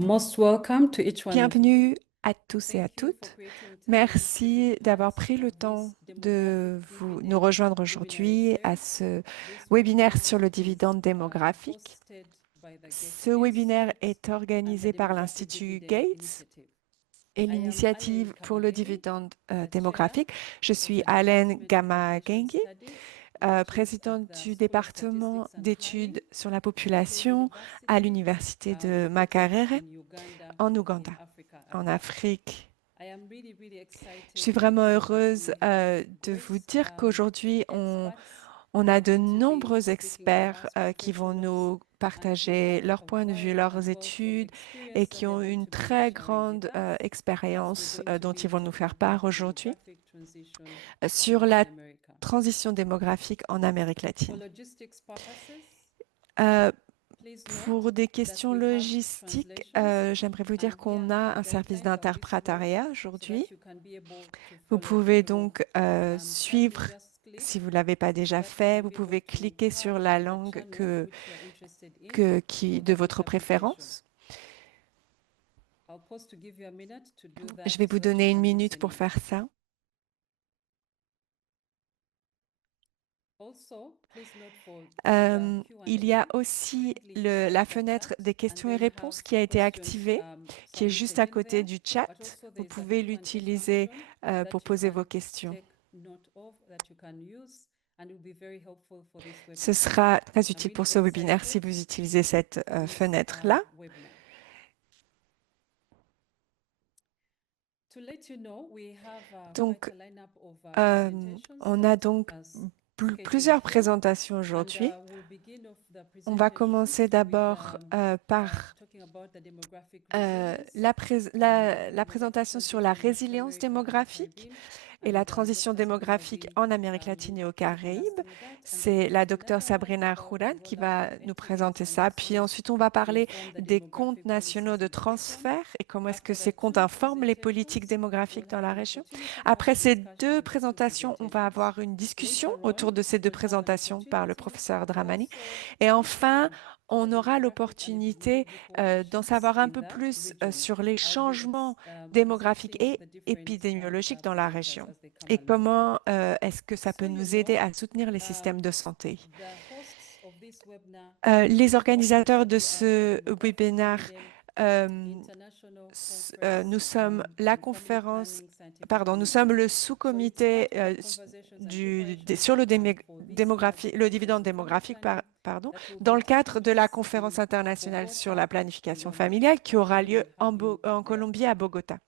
Most welcome to each one of you. Bienvenue à tous et à Thank you for toutes. creating time to Merci be part d'avoir pris le of temps this demographic de nous dividend rejoindre webinar aujourd'hui à series. ce This webinaire webinar sur le is dividende démographique. hosted by the Ce Gates webinaire est Institute and the organisé par Demographic l'Institut Dividend Gates Initiative. et I am Allen l'initiative pour le Kamagengi, dividende the chair démographique. Je of suis the Alain Department of Population Gamagengi, Studies, which is at présidente the du School of département Statistics and Planning, d'études sur la Makerere population à University, l'Université de located Makerere in Uganda, en in Ouganda, Africa, en Africa. Afrique. I am really Je excited suis to vraiment say that heureuse we have de vous great dire qu'aujourd'hui, experts on a de going to be nombreux speaking to experts us, qui vont professionals, nous and who partager have leur a point de vue, wide and leurs wealth of études et experience that qui they're ont going une to be très sharing with grande us as we're expérience going to dont be ils vont nous talking faire about part the aujourd'hui demographic transition sur in la America. transition démographique en Amérique For latine. logistics purposes, Euh, please pour note des that questions we have logistiques, translations, j'aimerais vous and dire here qu'on are a the un service guidelines of this work d'interprétariat so aujourd'hui. that you can be able to Vous follow pouvez through. donc Kindly suivre, just click si vous ne l'avez pas so déjà that you fait, can vous be able pouvez to cliquer sur tap la the langue channel which you are interested in for de the votre interpretation. préférence. I'll pause to give you a minute to do Je that vais vous so that you donner une can minute listen pour in. faire ça. Also, please note for the Il y a Q&A, aussi kindly la select the fenêtre chat des and questions et then have réponses qui a été questions activée, qui est juste submitted à in côté there, du but chat. also Vous there's a pouvez Q&A l'utiliser function pour that you poser can vos questions. take note of, that you can use, and will be very helpful for this Ce webinar. sera très I'm utile really pour ce webinaire si excited vous utilisez cette for this fenêtre-là. webinar. To let you know, we have quite Donc, a lineup of presentations on a that donc has scheduled plusieurs for you. présentations And aujourd'hui. we'll begin off the On va presentations commencer with d'abord par talking about the demographic resilience la with the présentation sur la transition in résilience America and the démographique Caribbean. et la And transition Dr. Sabrina démographique will en Amérique be latine et aux taking us Caraïbes. through that. And then C'est we'll la have docteure another one Sabrina about the Khouran qui rollout va of nous NPS présenter and ça. its Puis use ensuite, on va to parler inform the des comptes demographic nationaux policies de in the region. transfert et comment est-ce que After ces the comptes two informent les politiques presentations, we'll démographiques dans have la an région. opportunity to have Après a ces discussion deux with the two présentations, on va presentations. avoir une discussion Later on, autour de ces deux we'll have an présentations par le opportunity professeur to Dramani. also Et enfin, inform the on aura demographic and l'opportunité epidemiological d'en issues savoir un in peu the plus region. sur les I'll be changements démographiques presenting et the different épidémiologiques dans la presenters région as they come et along. comment est-ce que ça So peut you nous aider know, à soutenir les systèmes de santé. the hosts of this webinar Les are organisateurs de associated to us, the ce Demographic webinaire, Dividend euh, International nous Conference sommes la on Family conférence, Planning Scientific pardon, nous Committee. sommes le So it's sous-comité part of the conversations and sur preparations le for this year's le conference dividende on family démographique, planning pardon, that will dans be le cadre taking de la place in conférence internationale sur la Bogota, planification Colombia. familiale qui I'm aura sure lieu we'll have you en there. Colombie à Bogota.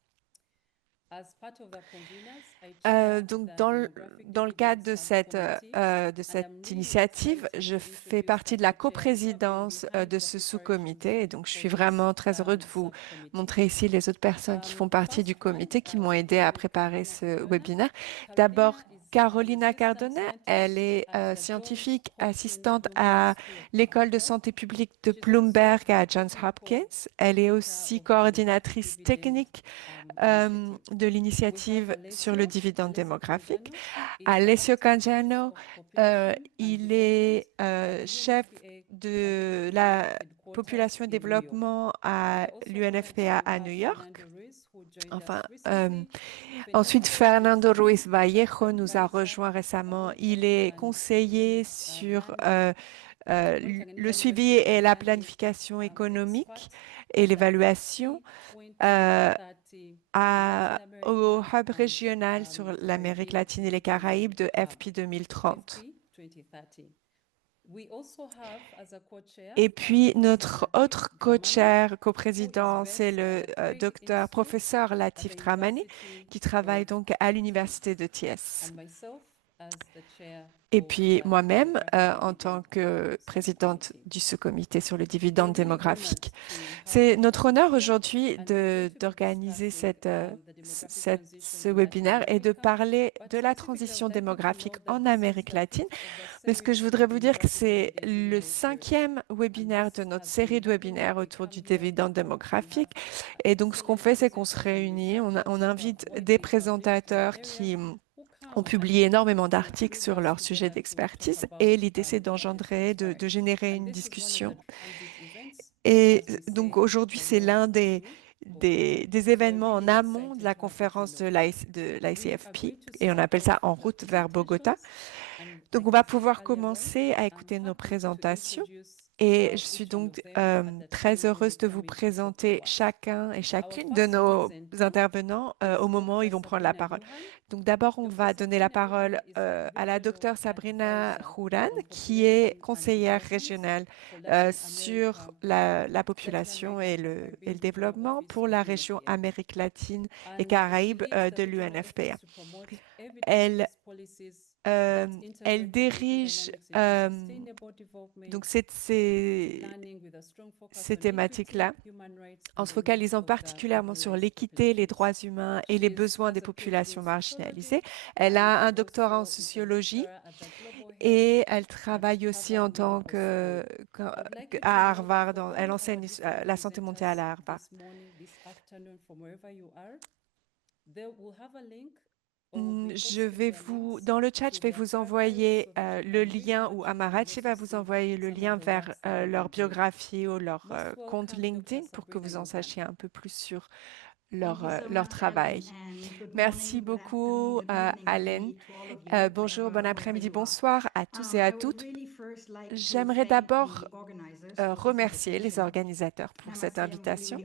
As part of the conveners, I chair Donc, the Demographic dans le cadre Dividend Subcommittee. de I am cette really initiative, excited je to fais introduce the partie de la co-chairs who have been coprésidence behind de the ce preparations sous-comité. Et donc, je for suis this vraiment très heureux de vous subcommittee. montrer ici les autres personnes qui font partie du First one, comité qui I m'ont will aidé à introduce préparer Carolina ce Cardona. webinaire. D'abord, Carolina is an Carolina assistant Cardona, elle scientist est at the Johns scientifique Hopkins assistante Bloomberg à School of Public l'école de Health. santé publique de She's also Bloomberg à the Johns technical Hopkins. Elle est director aussi of the Demographic coordinatrice Dividend technique Initiative. de We have l'initiative sur le Alessio. dividende Alessio démographique. Cangiano is Alessio Director Chief Cangiano, of Population and il Development est at the chef UNFPA de Global la Headquarters population et in New York. développement à I also wanted l'UNFPA to à New have York. Fernando Ruiz, who joined Enfin, us recently. ensuite, Fernando is Fernando a Ruiz research Vallejo nous a advisor rejoint récemment. on Il health est and conseiller economic sur planning at Northern le Illinois suivi University et and la planning planification économique expert et at the l'évaluation HC euh, 2030 Latin au America hub and régional sur l'Amérique Caribbean latine et les Caraïbes Development de Hub, FP 2030. FP 2030. We also have as a co-chair Et puis, Professor notre Latif autre Dramani, co-chair, who is coprésident, c'est based at le the Craig docteur Institute professeur at the Latif Dramani, University qui travaille of donc à l'université de Thiès, Thiès. and myself as the chair Et of puis the moi-même, Demographic en tant Dividend que présidente Subcommittee. du sous-comité sur le We're dividende really honored démographique. to have C'est you notre on the honneur call, aujourd'hui and we're going to be d'organiser discussing the demographic transition ce in Latin webinaire et de America. parler But de la specifically, I transition would like you to démographique know that en this is Amérique the latine. fifth of the Mais ce que je series voudrais of vous dire, que demographic c'est dividend le webinar series. 5e And webinaire de this notre has been série de happening. webinaires We autour come du here dividende because we have démographique. Et donc, ce qu'on excellent fait, c'est qu'on se presenters and réunit, on researchers who are invite des widely published in the présentateurs area qui who ont come and publié énormément to d'articles bring sur us leur sujet together to talk d'expertise about et l'idée, c'est demographic d'engendrer, de transfers. générer And une this is one of discussion. the transit events Et donc aujourd'hui, c'est l'un des événements en amont de la conférence de l'ICFP et on appelle ça En route vers Bogota. Donc on va pouvoir commencer à écouter nos présentations et je suis donc très heureuse de vous présenter chacun et chacune de nos intervenants au moment où ils vont prendre la parole. Donc d'abord, on va donner la parole à la docteure Sabrina Juran, qui est conseillère régionale sur la population et le développement pour la région Amérique latine et Caraïbes de l'UNFPA. Elle, elle dirige donc ces thématiques-là en se focalisant particulièrement sur l'équité, les droits humains et les besoins des populations marginalisées. Elle a un doctorat en sociologie et elle travaille aussi en tant à Harvard. Elle enseigne la santé mentale à Harvard. Dans le chat, je vais vous envoyer le lien, ou Amarachi va vous envoyer le lien vers leur biographie ou leur compte LinkedIn pour que vous en sachiez un peu plus sur leur travail. Merci beaucoup, Allen. Bonjour, bon après-midi, bonsoir à tous et à toutes. J'aimerais d'abord remercier les organisateurs pour cette invitation.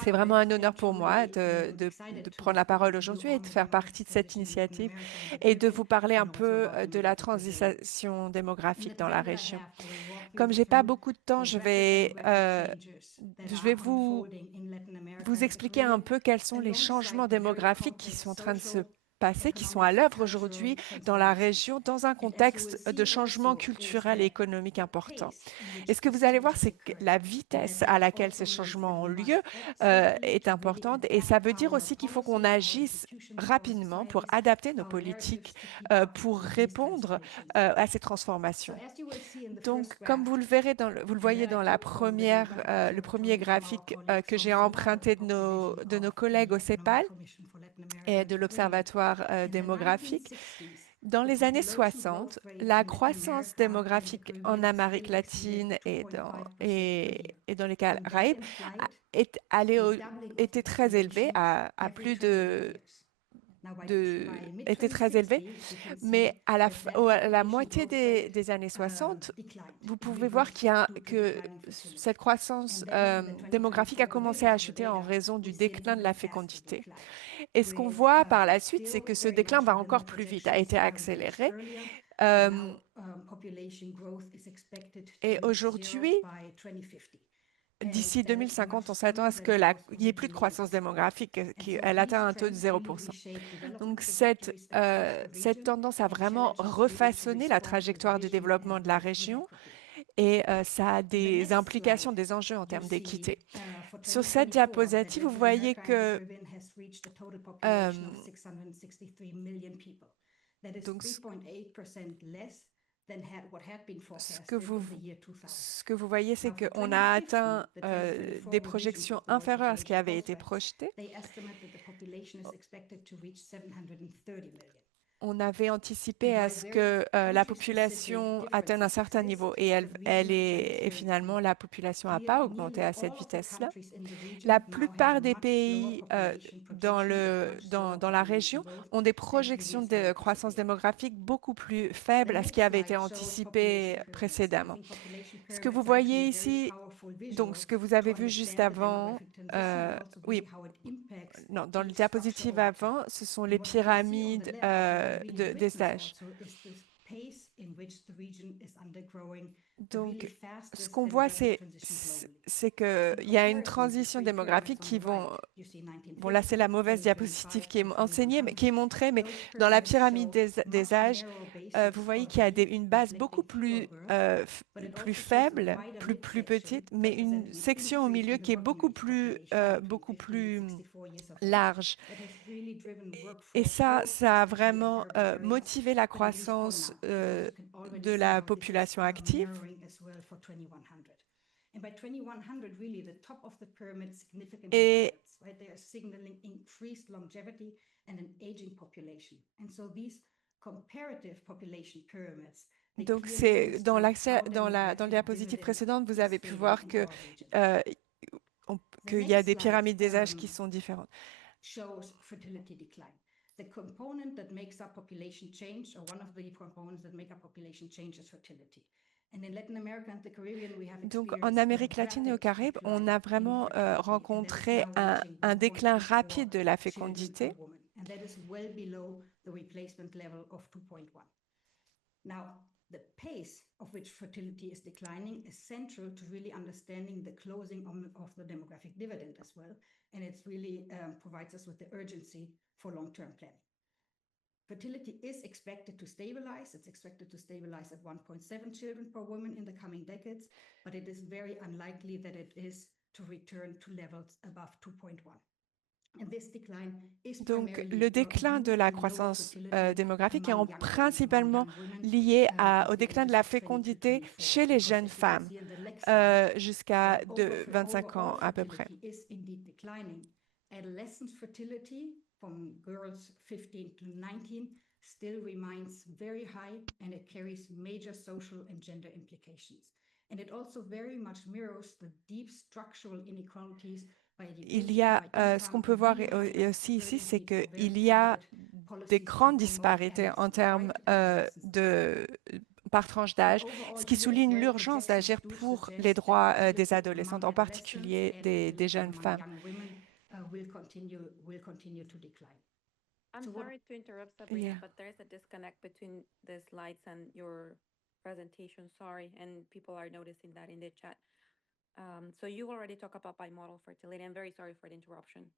C'est vraiment un honneur pour moi de prendre la parole aujourd'hui et de faire partie de cette initiative et de vous parler un peu de la transition démographique dans la région. Comme j'ai pas beaucoup de temps, je vais vous expliquer un peu quels sont les changements démographiques qui sont en train de se passer, qui sont à l'œuvre aujourd'hui dans la région, dans un contexte de changement culturel et économique important. Et ce que vous allez voir, c'est que la vitesse à laquelle ces changements ont lieu est importante. Et ça veut dire aussi qu'il faut qu'on agisse rapidement pour adapter nos politiques, pour répondre à ces transformations. Donc, comme vous le verrez, vous le voyez dans le premier graphique que j'ai emprunté de nos collègues au CEPAL et de l'Observatoire démographique, dans les années 60, la croissance démographique en Amérique latine et dans les Caraïbes était très élevée, à plus était très élevée. Mais à la moitié des années 60, vous pouvez voir que cette croissance démographique a commencé à chuter en raison du déclin de la fécondité. Et ce qu'on voit par la suite, c'est que ce déclin va encore plus vite, a été accéléré. Et aujourd'hui, d'ici 2050, on s'attend à ce qu'il n'y ait plus de croissance démographique, qu'elle atteint un taux de 0%. Donc, cette tendance a vraiment refaçonné la trajectoire du développement de la région et ça a des implications, des enjeux en termes d'équité. Sur cette diapositive, vous voyez que donc, ce que vous voyez, c'est qu'on a atteint des projections inférieures à ce qui avait été projeté. On avait anticipé à ce que la population atteigne un certain niveau et finalement la population n'a pas augmenté à cette vitesse-là. La plupart des pays dans la région ont des projections de croissance démographique beaucoup plus faibles à ce qui avait été anticipé précédemment. Ce que vous voyez ici, donc ce que vous avez vu juste avant, oui, non, dans le diapositive avant, ce sont les pyramides des âges. Donc, ce qu'on voit, c'est qu'il y a une transition démographique bon là c'est la mauvaise diapositive qui est enseignée, mais qui est montrée, mais dans la pyramide des âges, vous voyez qu'il y a une base beaucoup plus faible, plus petite, mais une section au milieu qui est beaucoup plus large. Et ça a vraiment motivé la croissance de la population active. Et Donc, c'est dans la diapositive précédente, vous avez pu voir que qu'il y a des pyramides des âges qui sont différentes. Shows fertility decline. The component that makes up population change, or one of the components that make up population change, is fertility. And in Latin America and the Caribbean, we have Donc, en experienced Amérique latine et au Caraïbe, on a vraiment rencontré un déclin rapide de la fécondité. And that is well below the replacement level of 2.1. Now, the pace of which fertility is declining is central to really understanding the closing of the demographic dividend as well. And it really provides us with the urgency for long-term planning. Fertility is expected to stabilize. It's expected to stabilize at 1.7 children per woman in the coming decades, but it is very unlikely that it is to return to levels above 2.1. Donc, le déclin de la croissance démographique est principalement lié au déclin de la fécondité chez les jeunes femmes jusqu'à 25 ans à peu près. Adolescent fertility from girls 15 to 19 still remains very high, and it carries major social and gender implications. And it also very much mirrors the deep structural inequalities. Il y a, ce qu'on peut voir aussi ici, c'est qu'il y a des grandes disparités en termes par tranche d'âge, ce qui souligne l'urgence d'agir pour les droits des adolescentes, en particulier des jeunes femmes. I'm sorry to interrupt, Sabrina, but there's a disconnect between the slides and your presentation. Sorry, and people are noticing that in the chat. So you already talked about bimodal fertility. I'm very sorry for the interruption.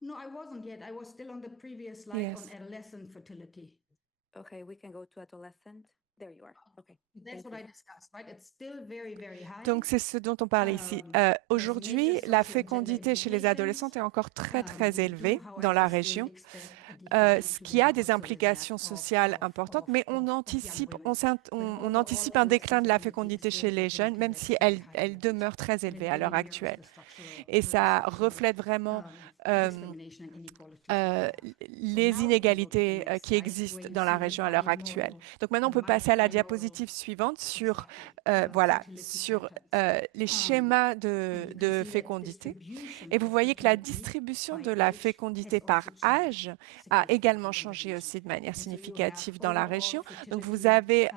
No, I wasn't yet. I was still on the previous slide on adolescent fertility. Okay, we can go to adolescent. There you are. Okay. That's what I discussed, right? It's still very, very high. Donc, c'est ce dont on parlait ici. Aujourd'hui, la fécondité chez les adolescentes est encore très, très élevée dans la région, ce qui a des implications sociales importantes, mais on anticipe un déclin de la fécondité chez les jeunes, même si elle demeure très élevée à l'heure actuelle. Et ça reflète vraiment les inégalités qui existent dans la région à l'heure actuelle. Donc maintenant, on peut passer à la diapositive suivante sur, sur les schémas de fécondité. Et vous voyez que la distribution de la fécondité par âge a également changé aussi de manière significative dans la région. Donc vous avez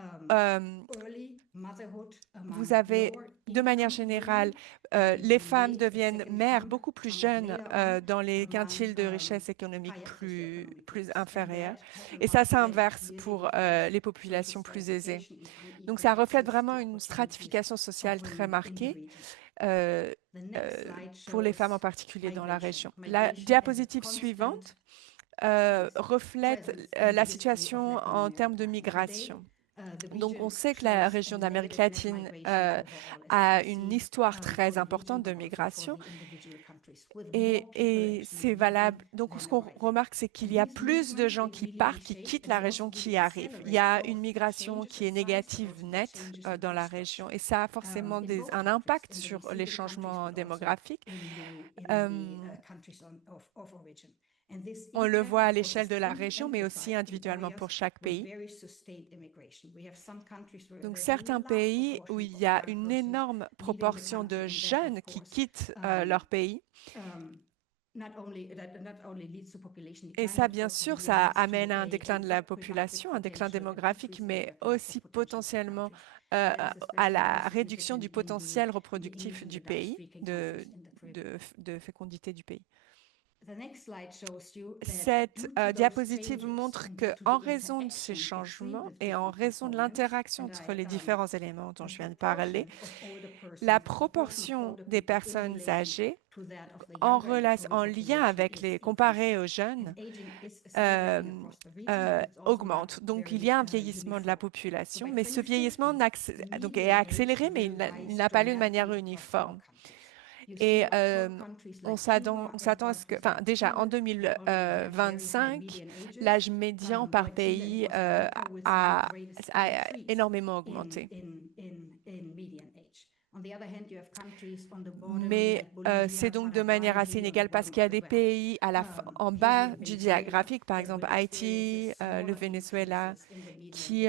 de manière générale, les femmes deviennent mères beaucoup plus jeunes dans les quintiles de richesse économique plus inférieurs. Et ça s'inverse pour les populations plus aisées. Donc, ça reflète vraiment une stratification sociale très marquée pour les femmes en particulier dans la région. La diapositive suivante reflète la situation en termes de migration. Donc, on sait que la région d'Amérique latine a une histoire très importante de migration et c'est valable. Donc, ce qu'on remarque, c'est qu'il y a plus de gens qui partent, qui quittent la région, qui arrivent. Il y a une migration qui est négative nette dans la région et ça a forcément un impact sur les changements démographiques. On le voit à l'échelle de la région, mais aussi individuellement pour chaque pays. Donc, certains pays où il y a une énorme proportion de jeunes qui quittent leur pays. Et ça, bien sûr, ça amène à un déclin de la population, un déclin démographique, mais aussi potentiellement à la réduction du potentiel reproductif du pays, de fécondité du pays. Cette diapositive montre qu'en raison de ces changements et en raison de l'interaction entre les différents éléments dont je viens de parler, la proportion des personnes âgées en lien avec comparé aux jeunes augmente. Donc, il y a un vieillissement de la population, mais ce vieillissement est accéléré, mais il n'a pas lieu de manière uniforme. Et on s'attend à ce que, déjà en 2025, l'âge médian par pays a énormément augmenté. Mais c'est donc de manière assez inégale parce qu'il y a des pays en bas du diagrammique, par exemple Haïti, le Venezuela qui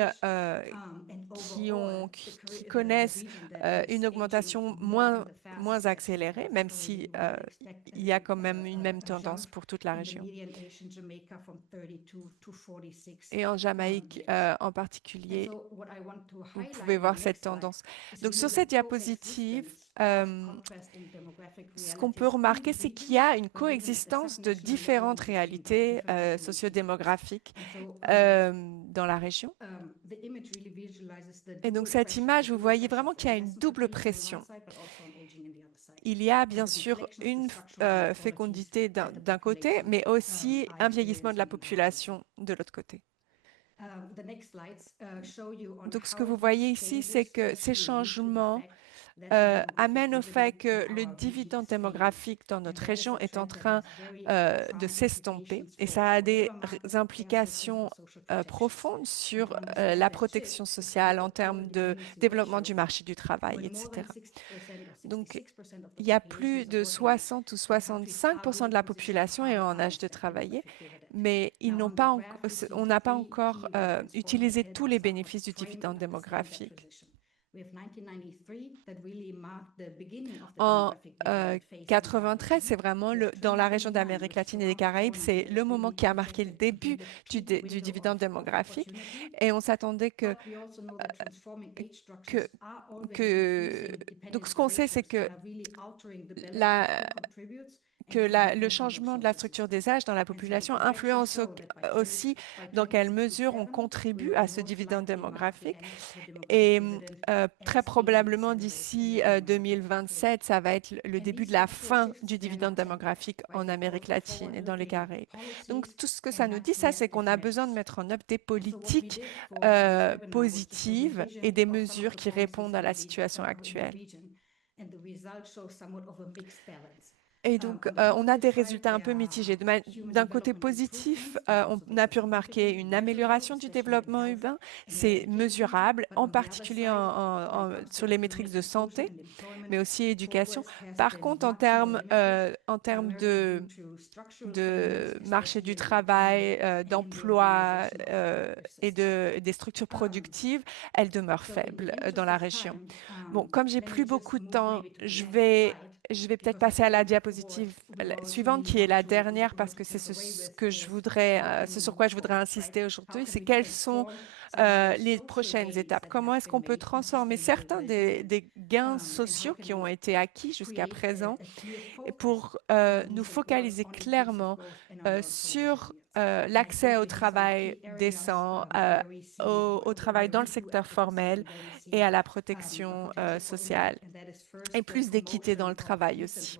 connaissent une augmentation moins accélérée, même si il y a quand même une même tendance pour toute la région. Et en Jamaïque en particulier, vous pouvez voir cette tendance. Donc, sur cette diapositive, ce qu'on peut remarquer, c'est qu'il y a une coexistence de différentes réalités sociodémographiques dans la région. Et donc, cette image, vous voyez vraiment qu'il y a une double pression. Il y a bien sûr une fécondité d'un côté, mais aussi un vieillissement de la population de l'autre côté. Donc, ce que vous voyez ici, c'est que ces changements amènent au fait que le dividende démographique dans notre région est en train de s'estomper et ça a des implications profondes sur la protection sociale en termes de développement du marché du travail, etc. Donc, il y a plus de 60 ou 65% de la population est en âge de travailler, mais on n'a pas encore utilisé tous les bénéfices du dividende démographique. En 93, c'est vraiment dans la région d'Amérique latine et des Caraïbes, c'est le moment qui a marqué le début du dividende démographique. Et on s'attendait donc, ce qu'on sait, c'est que le changement de la structure des âges dans la population influence aussi dans quelle mesure on contribue à ce dividende démographique. Et très probablement d'ici 2027, ça va être le début de la fin du dividende démographique en Amérique latine et dans les Caraïbes. Donc, tout ce que ça nous dit, c'est qu'on a besoin de mettre en œuvre des politiques positives et des mesures qui répondent à la situation actuelle. Et donc, on a des résultats un peu mitigés. D'un côté positif, on a pu remarquer une amélioration du développement urbain. C'est mesurable, en particulier sur les métriques de santé, mais aussi éducation. Par contre, en termes de marché du travail, d'emploi et des structures productives, elles demeurent faibles dans la région. Bon, comme j'ai plus beaucoup de temps, je vais peut-être passer à la diapositive suivante, qui est la dernière, parce que c'est ce sur quoi je voudrais insister aujourd'hui, c'est quelles sont les prochaines étapes. Comment est-ce qu'on peut transformer certains des gains sociaux qui ont été acquis jusqu'à présent pour nous focaliser clairement sur l'accès au travail décent, au travail dans le secteur formel et à la protection sociale et plus d'équité dans le travail aussi.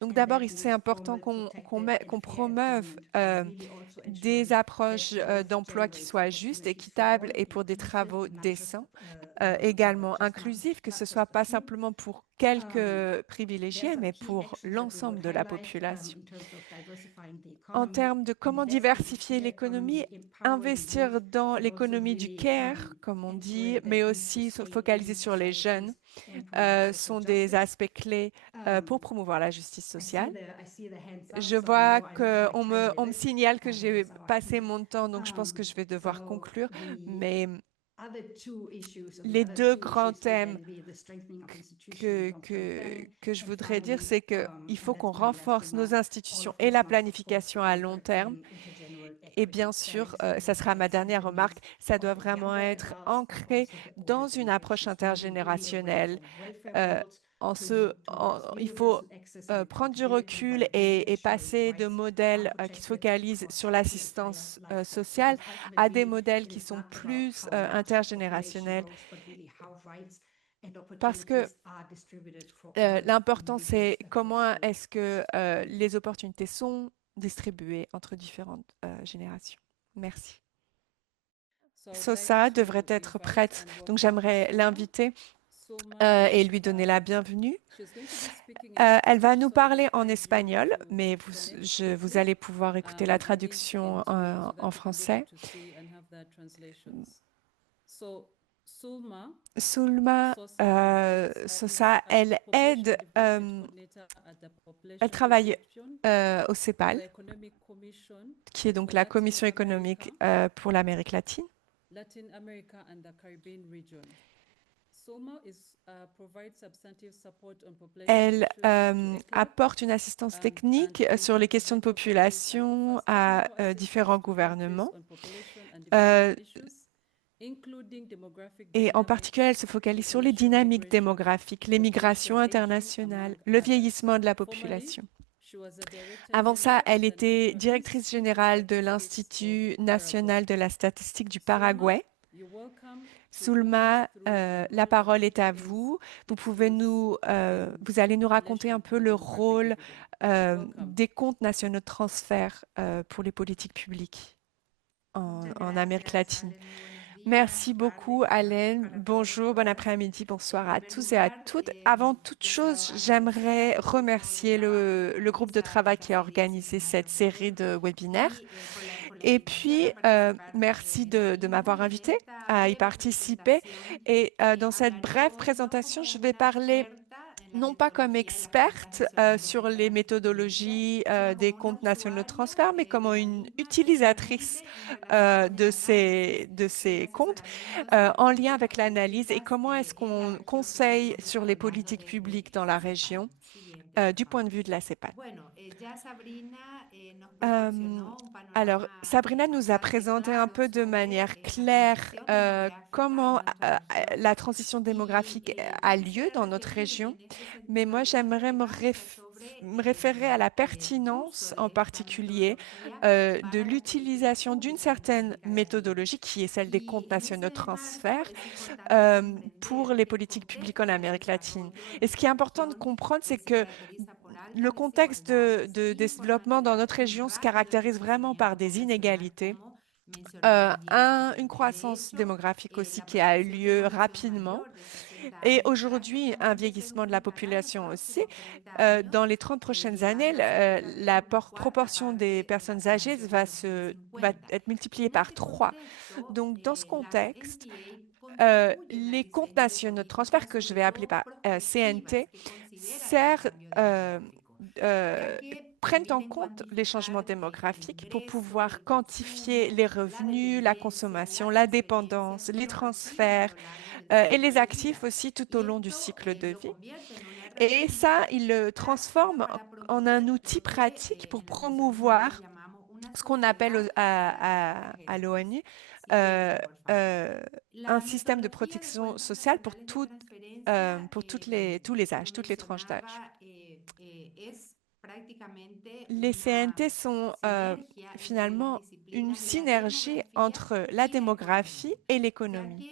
Donc d'abord, c'est important qu'on promeuve des approches d'emploi qui soient justes, équitables et pour des travaux décents, également inclusifs, que ce ne soit pas simplement pour quelques privilégiés, mais pour l'ensemble de la population. En termes de comment diversifier l'économie, investir dans l'économie du care, comme on dit, mais aussi se focaliser sur les jeunes, sont des aspects clés pour promouvoir la justice sociale. Je vois qu'on me signale que j'ai passé mon temps, donc je pense que je vais devoir conclure. Mais les deux grands thèmes que je voudrais dire, c'est qu'il faut qu'on renforce nos institutions et la planification à long terme. Et bien sûr, ça sera ma dernière remarque, ça doit vraiment être ancré dans une approche intergénérationnelle. Il faut prendre du recul et passer de modèles qui se focalisent sur l'assistance sociale à des modèles qui sont plus intergénérationnels. Parce que l'important, c'est comment est-ce que les opportunités sont distribuées entre différentes générations. Merci. Sosa devrait être prête, donc j'aimerais l'inviter et lui donner la bienvenue. Elle va nous parler en espagnol, mais vous allez pouvoir écouter la traduction en français. Sulma Sosa, elle travaille au CEPAL, qui est donc la Commission économique pour l'Amérique latine. Latin America and the Caribbean region. SOMA provides substantive support on population Elle issues to ECLA, apporte une assistance technique and sur les questions de population à différents gouvernements. Et en particulier, elle se focalise sur les dynamiques démographiques, les migrations internationales, le vieillissement de la population. Avant ça, elle était directrice générale de l'Institut national de la statistique du Paraguay. Sulma, la parole est à vous. Vous allez nous raconter un peu le rôle des comptes nationaux de transfert pour les politiques publiques en Amérique latine. Merci beaucoup, Alain. Bonjour, bon après-midi, bonsoir à tous et à toutes. Avant toute chose, j'aimerais remercier le groupe de travail qui a organisé cette série de webinaires. Et puis, merci de m'avoir invité à y participer. Et dans cette brève présentation, je vais parler non pas comme experte sur les méthodologies des comptes nationaux de transfert, mais comme une utilisatrice de ces comptes en lien avec l'analyse et comment est-ce qu'on conseille sur les politiques publiques dans la région du point de vue de la CEPAL. Alors, Sabrina nous a présenté un peu de manière claire comment la transition démographique a lieu dans notre région, mais moi, j'aimerais me référer à la pertinence en particulier de l'utilisation d'une certaine méthodologie qui est celle des comptes nationaux de transfert pour les politiques publiques en Amérique latine. Et ce qui est important de comprendre, c'est que le contexte de développement dans notre région se caractérise vraiment par des inégalités, une croissance démographique aussi qui a eu lieu rapidement et aujourd'hui un vieillissement de la population aussi. Dans les 30 prochaines années, la proportion des personnes âgées va être multipliée par 3. Donc, dans ce contexte, les comptes nationaux de transfert, que je vais appeler par CNT, prennent en compte les changements démographiques pour pouvoir quantifier les revenus, la consommation, la dépendance, les transferts et les actifs aussi tout au long du cycle de vie. Et ça, il le transforme en un outil pratique pour promouvoir ce qu'on appelle à l'ONU un système de protection sociale pour tous les âges, toutes les tranches d'âge. Les CNT sont finalement une synergie entre la démographie et l'économie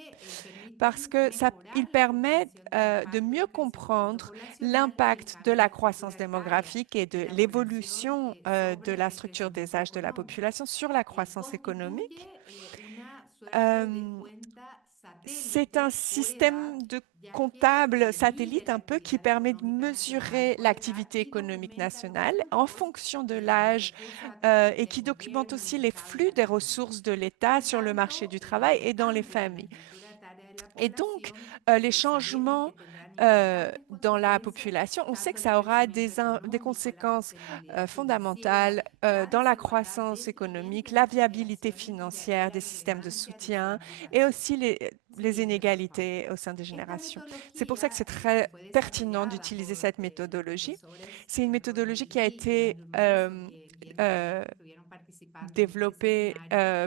parce qu'ils permettent de mieux comprendre l'impact de la croissance démographique et de l'évolution de la structure des âges de la population sur la croissance économique. C'est un système de comptable satellite un peu qui permet de mesurer l'activité économique nationale en fonction de l'âge et qui documente aussi les flux des ressources de l'État sur le marché du travail et dans les familles. Et donc, les changements dans la population, on sait que ça aura des conséquences fondamentales dans la croissance économique, la viabilité financière des systèmes de soutien et aussi les inégalités au sein des générations. C'est pour ça que c'est très pertinent d'utiliser cette méthodologie. C'est une méthodologie qui a été développé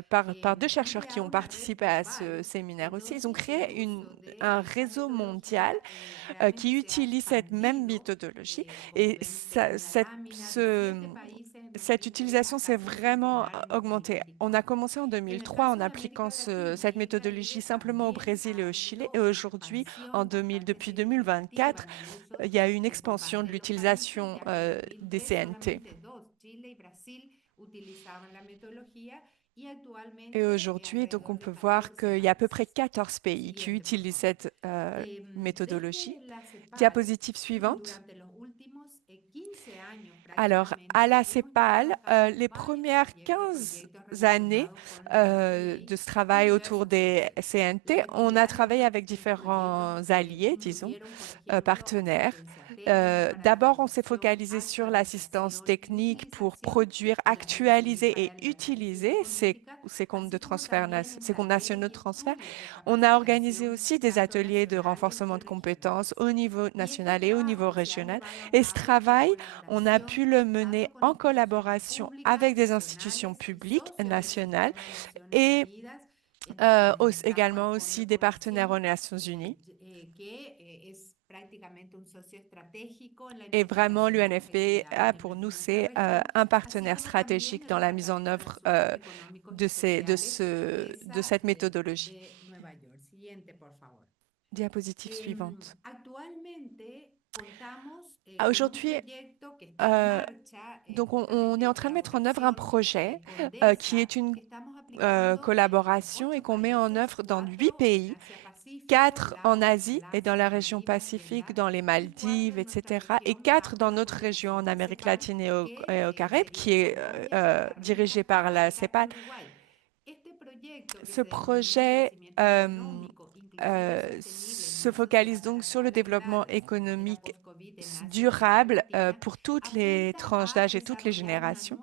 par deux chercheurs qui ont participé à ce séminaire aussi. Ils ont créé un réseau mondial qui utilise cette même méthodologie et cette utilisation s'est vraiment augmentée. On a commencé en 2003 en appliquant cette méthodologie simplement au Brésil et au Chili et aujourd'hui, depuis 2024, il y a eu une expansion de l'utilisation des CNT. Et aujourd'hui, donc, on peut voir qu'il y a à peu près 14 pays qui utilisent cette méthodologie. Diapositive suivante. Alors, à la CEPAL, les premières 15 années de ce travail autour des CNT, on a travaillé avec différents alliés, disons, partenaires, D'abord, on s'est focalisé sur l'assistance technique pour produire, actualiser et utiliser ces comptes de transfert, ces comptes nationaux de transfert. On a organisé aussi des ateliers de renforcement de compétences au niveau national et au niveau régional. Et ce travail, on a pu le mener en collaboration avec des institutions publiques nationales et également aussi des partenaires aux Nations Unies. Et vraiment, l'UNFPA, pour nous, c'est un partenaire stratégique dans la mise en œuvre de cette méthodologie. Diapositive suivante. Aujourd'hui, donc on est en train de mettre en œuvre un projet qui est une collaboration et qu'on met en œuvre dans 8 pays, 4 en Asie et dans la région Pacifique, dans les Maldives, etc., et 4 dans notre région en Amérique latine et au Caraïbes, qui est dirigée par la CEPAL. Ce projet se focalise donc sur le développement économique durable pour toutes les tranches d'âge et toutes les générations.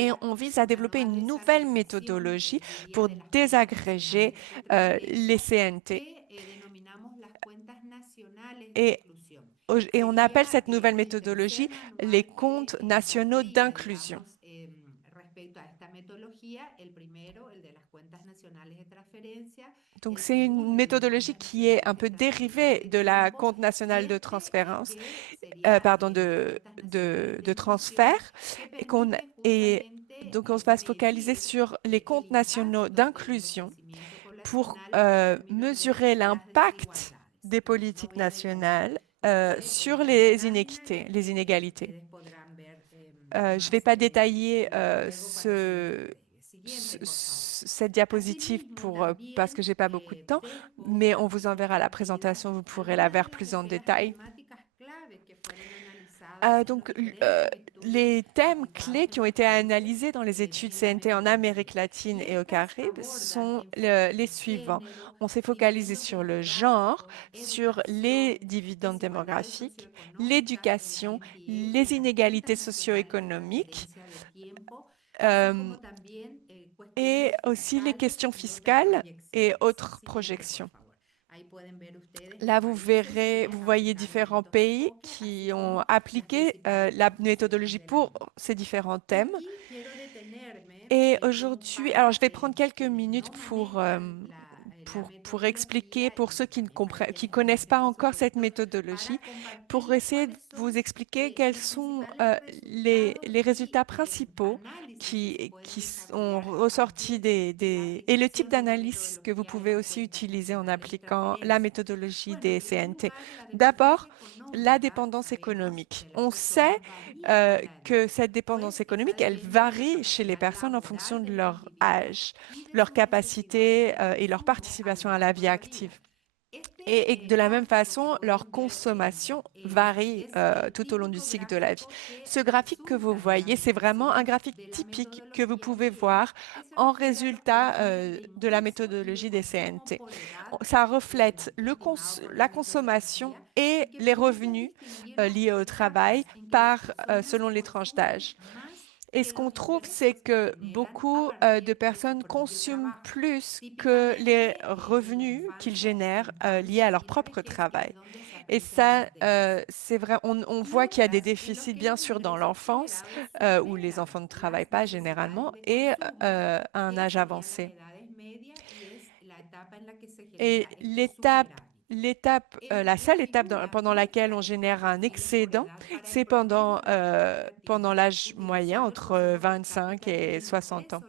Et on vise à développer une nouvelle méthodologie pour désagréger les CNT. Et on appelle cette nouvelle méthodologie les comptes nationaux d'inclusion. Donc, c'est une méthodologie qui est un peu dérivée de la compte national de transférence, de transfert, et donc on va se focaliser sur les comptes nationaux d'inclusion pour mesurer l'impact des politiques nationales sur les inéquités, les inégalités. Je ne vais pas détailler cette diapositive parce que je n'ai pas beaucoup de temps, mais on vous enverra la présentation, vous pourrez la voir plus en détail. Donc, les thèmes clés qui ont été analysés dans les études CNT en Amérique latine et au Caraïbes sont les suivants. On s'est focalisé sur le genre, sur les dividendes démographiques, l'éducation, les inégalités socio-économiques et aussi les questions fiscales et autres projections. Là, vous voyez différents pays qui ont appliqué la méthodologie pour ces différents thèmes. Et aujourd'hui, alors je vais prendre quelques minutes pour expliquer, pour ceux qui ne connaissent pas encore cette méthodologie, pour essayer de vous expliquer quels sont les résultats principaux qui sont ressortis et le type d'analyse que vous pouvez aussi utiliser en appliquant la méthodologie des CNT. D'abord, la dépendance économique. On sait que cette dépendance économique, elle varie chez les personnes en fonction de leur âge, leur capacité et leur participation à la vie active. Et de la même façon, leur consommation varie tout au long du cycle de la vie. Ce graphique que vous voyez, c'est vraiment un graphique typique que vous pouvez voir en résultat de la méthodologie des CNT. Ça reflète la consommation et les revenus liés au travail selon les tranches d'âge. Et ce qu'on trouve, c'est que beaucoup de personnes consomment plus que les revenus qu'ils génèrent liés à leur propre travail. Et ça, c'est vrai, on voit qu'il y a des déficits, bien sûr, dans l'enfance, où les enfants ne travaillent pas généralement, et à un âge avancé. Et la seule étape pendant laquelle on génère un excédent, c'est pendant l'âge moyen, entre 25 et 60 ans.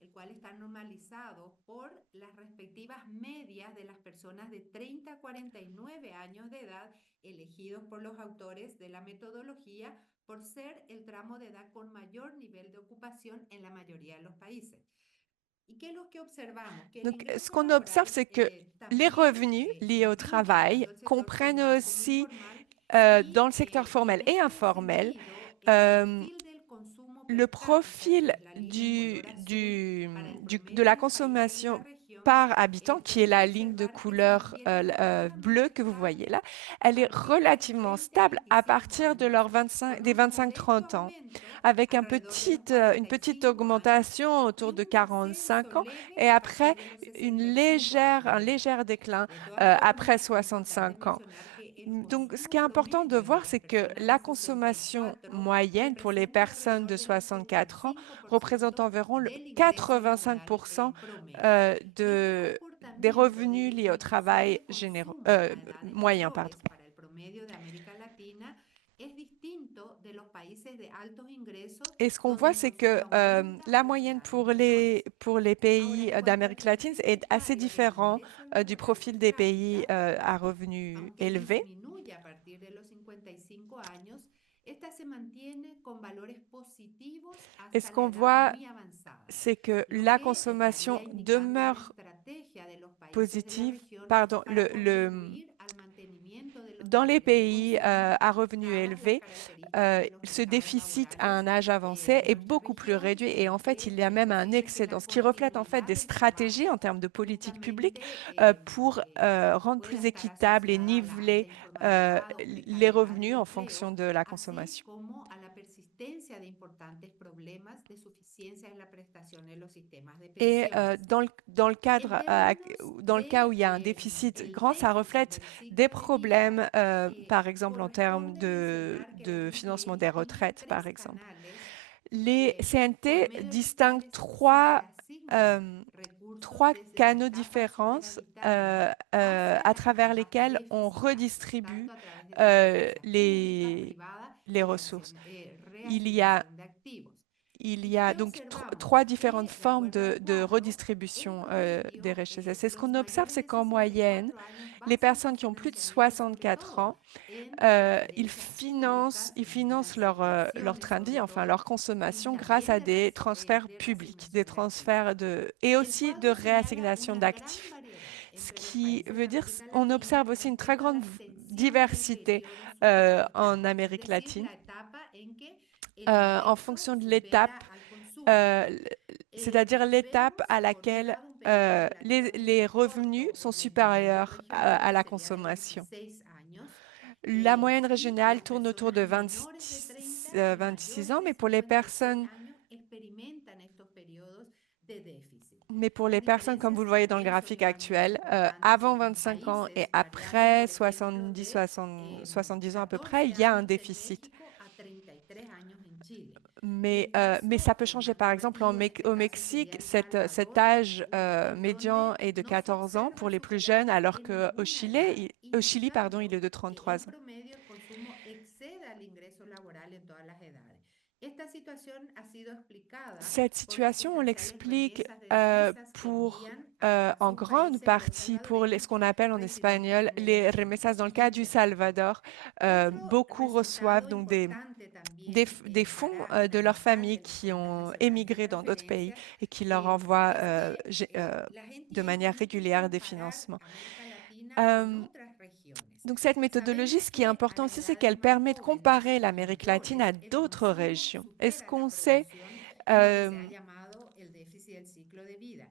El cual está normalizado por las respectivas medias de las personas de 30 a 49 años de edad elegidos por los autores de la metodología por ser el tramo de edad con mayor nivel de ocupación en la mayoría de los países. Donc, ce qu'on observe, c'est que les revenus liés au travail comprennent aussi, dans le secteur formel et informel, le profil de la consommation par habitant, qui est la ligne de couleur bleue que vous voyez là, elle est relativement stable à partir de des 25-30 ans, avec une petite augmentation autour de 45 ans et après un léger déclin après 65 ans. Donc, ce qui est important de voir, c'est que la consommation moyenne pour les personnes de 64 ans représente environ 85% des revenus liés au travail moyen, pardon. para el promedio de América Latina es distinto de los países de altos ingresos Et ce qu'on donde voit, el c'est consumo que aumenta la a moyenne edades mayores. pour les Ahora, pays en cuanto al d'Amérique latine est assez beneficio diario del différent ingreso du laboral profil per des pays cápita, à revenus aunque élevés. disminuye a partir de los 55 años, esta se mantiene con valores positivos Et ce hasta la qu'on edad voit, muy avanzada, c'est que lo la que estaría consommation indicando una demeure estrategia de los países de la positive. región Pardon, para contribuir al mantenimiento de los dans les niveles de pays consumo, à revenus dadas las élevés, características de los ce mercados déficit à un laborales âge avancé de est nuestra beaucoup plus región, réduit et en fait, il y a es même un posible que excédent, la ce qui reflète en fait continuidad des del stratégies en trabajo termes de politique publique justamente pour rendre pueda plus estar équitable et asociada a la alta niveler informalidad o les precariedad del revenus en empleo, fonction de la así consommation. como a la persistencia de importantes problemas de suficiencia en la prestación de los sistemas de Et pensiones. dans le cadre, En términos dans le cas où il y a un de déficit el grand, ça déficit reflète del des ciclo de vida, problèmes, par exemple en termes corresponde mencionar que la de financement des IGN tiene retraites, par 3 exemple. canales Les por CNT medio de los distinguent cuales se reasignan recursos trois desde las canaux capas différents superavitarias hacia à las travers capas lesquels on deficitarias, redistribue tanto a través de transferencias públicas, les privadas y ressources. Il y a reasignación de activos. Il ¿Y y a qué donc observamos? trois différentes Que, de formes acuerdo al de cuadro, en redistribution des promedio, richesses. Et ce los qu'on observe, mayores c'est de qu'en moyenne, 64 años les basan su personnes qui ont plus de financiamiento sobre 64 todo ans, en preferencias públicas, ils en financent leur financiaciones train de vie, sobre enfin todo, leur y consommation, grâce también à des transferts de publics, des reasignación de activos. transferts et El aussi de cuadro señala réassignation una gran d'actifs. variedad Ce entre los qui países de veut dire, América on Latina observe aussi une très respecto a grande la ascensión del diversité periodo en superavitario, es Amérique decir, latine, la etapa en que el en ingreso fonction de supera l'étape al consumo. euh, c'est-à-dire l'étape à Vemos, por un laquelle lado, un periodo les relativamente revenus corto sont en el modelo supérieurs à regional, la que sería de consommation. 26 años, La moyenne y régionale las tourne autour personas de menores de 30 y 26 mayores ans, de 56 años experimentan estos periodos de déficit. mais pour Las les personnes, comme diferencias vous le voyez dans le también son graphique igualmente actuel, importantes avant entre los 25 ans et países, variando, après por ejemplo, de 70 ans à peu près, 14 il y a un años en déficit. México a 33 años en Chile. Y Mais, el mais ça caso peut changer. más Par exemple, llamativo en este au caso sería Mexique, El cet Salvador, âge médian donde est de no se 14 ans pour observa les plus jeunes, superado alors en qu'au ninguna edad, Chili, pardon, il est indicando de que 33 en ans. promedio el consumo excede al ingreso laboral en todas las edades. Esta situación ha sido explicada Cette por las situation, on sustanciales l'explique remesas de divisas que pour, envían a en sus grande países los partie pour ce salvadoreños qu'on appelle en residentes espagnol en el les exterior. remessas. Dans le cas du Siguiente, por favor. Salvador, Otro beaucoup reçoivent resultado donc importante también des fonds para de leurs analizar familles del qui Portal ont Nacional de émigré dans d'autres pays Transferencias et qui leur envoient es que la gente de manière empieza a régulière des comparar financements. América Latina con Euh, otras regiones. donc cette méthodologie, Sabemos ce qui est que a important las aussi, c'est edades qu'elle más permet de jóvenes comparer y l'Amérique latine mayores, à el d'autres consumo régions. Est-ce supera la qu'on sait producción en lo que se ha euh, llamado el déficit del ciclo de vida.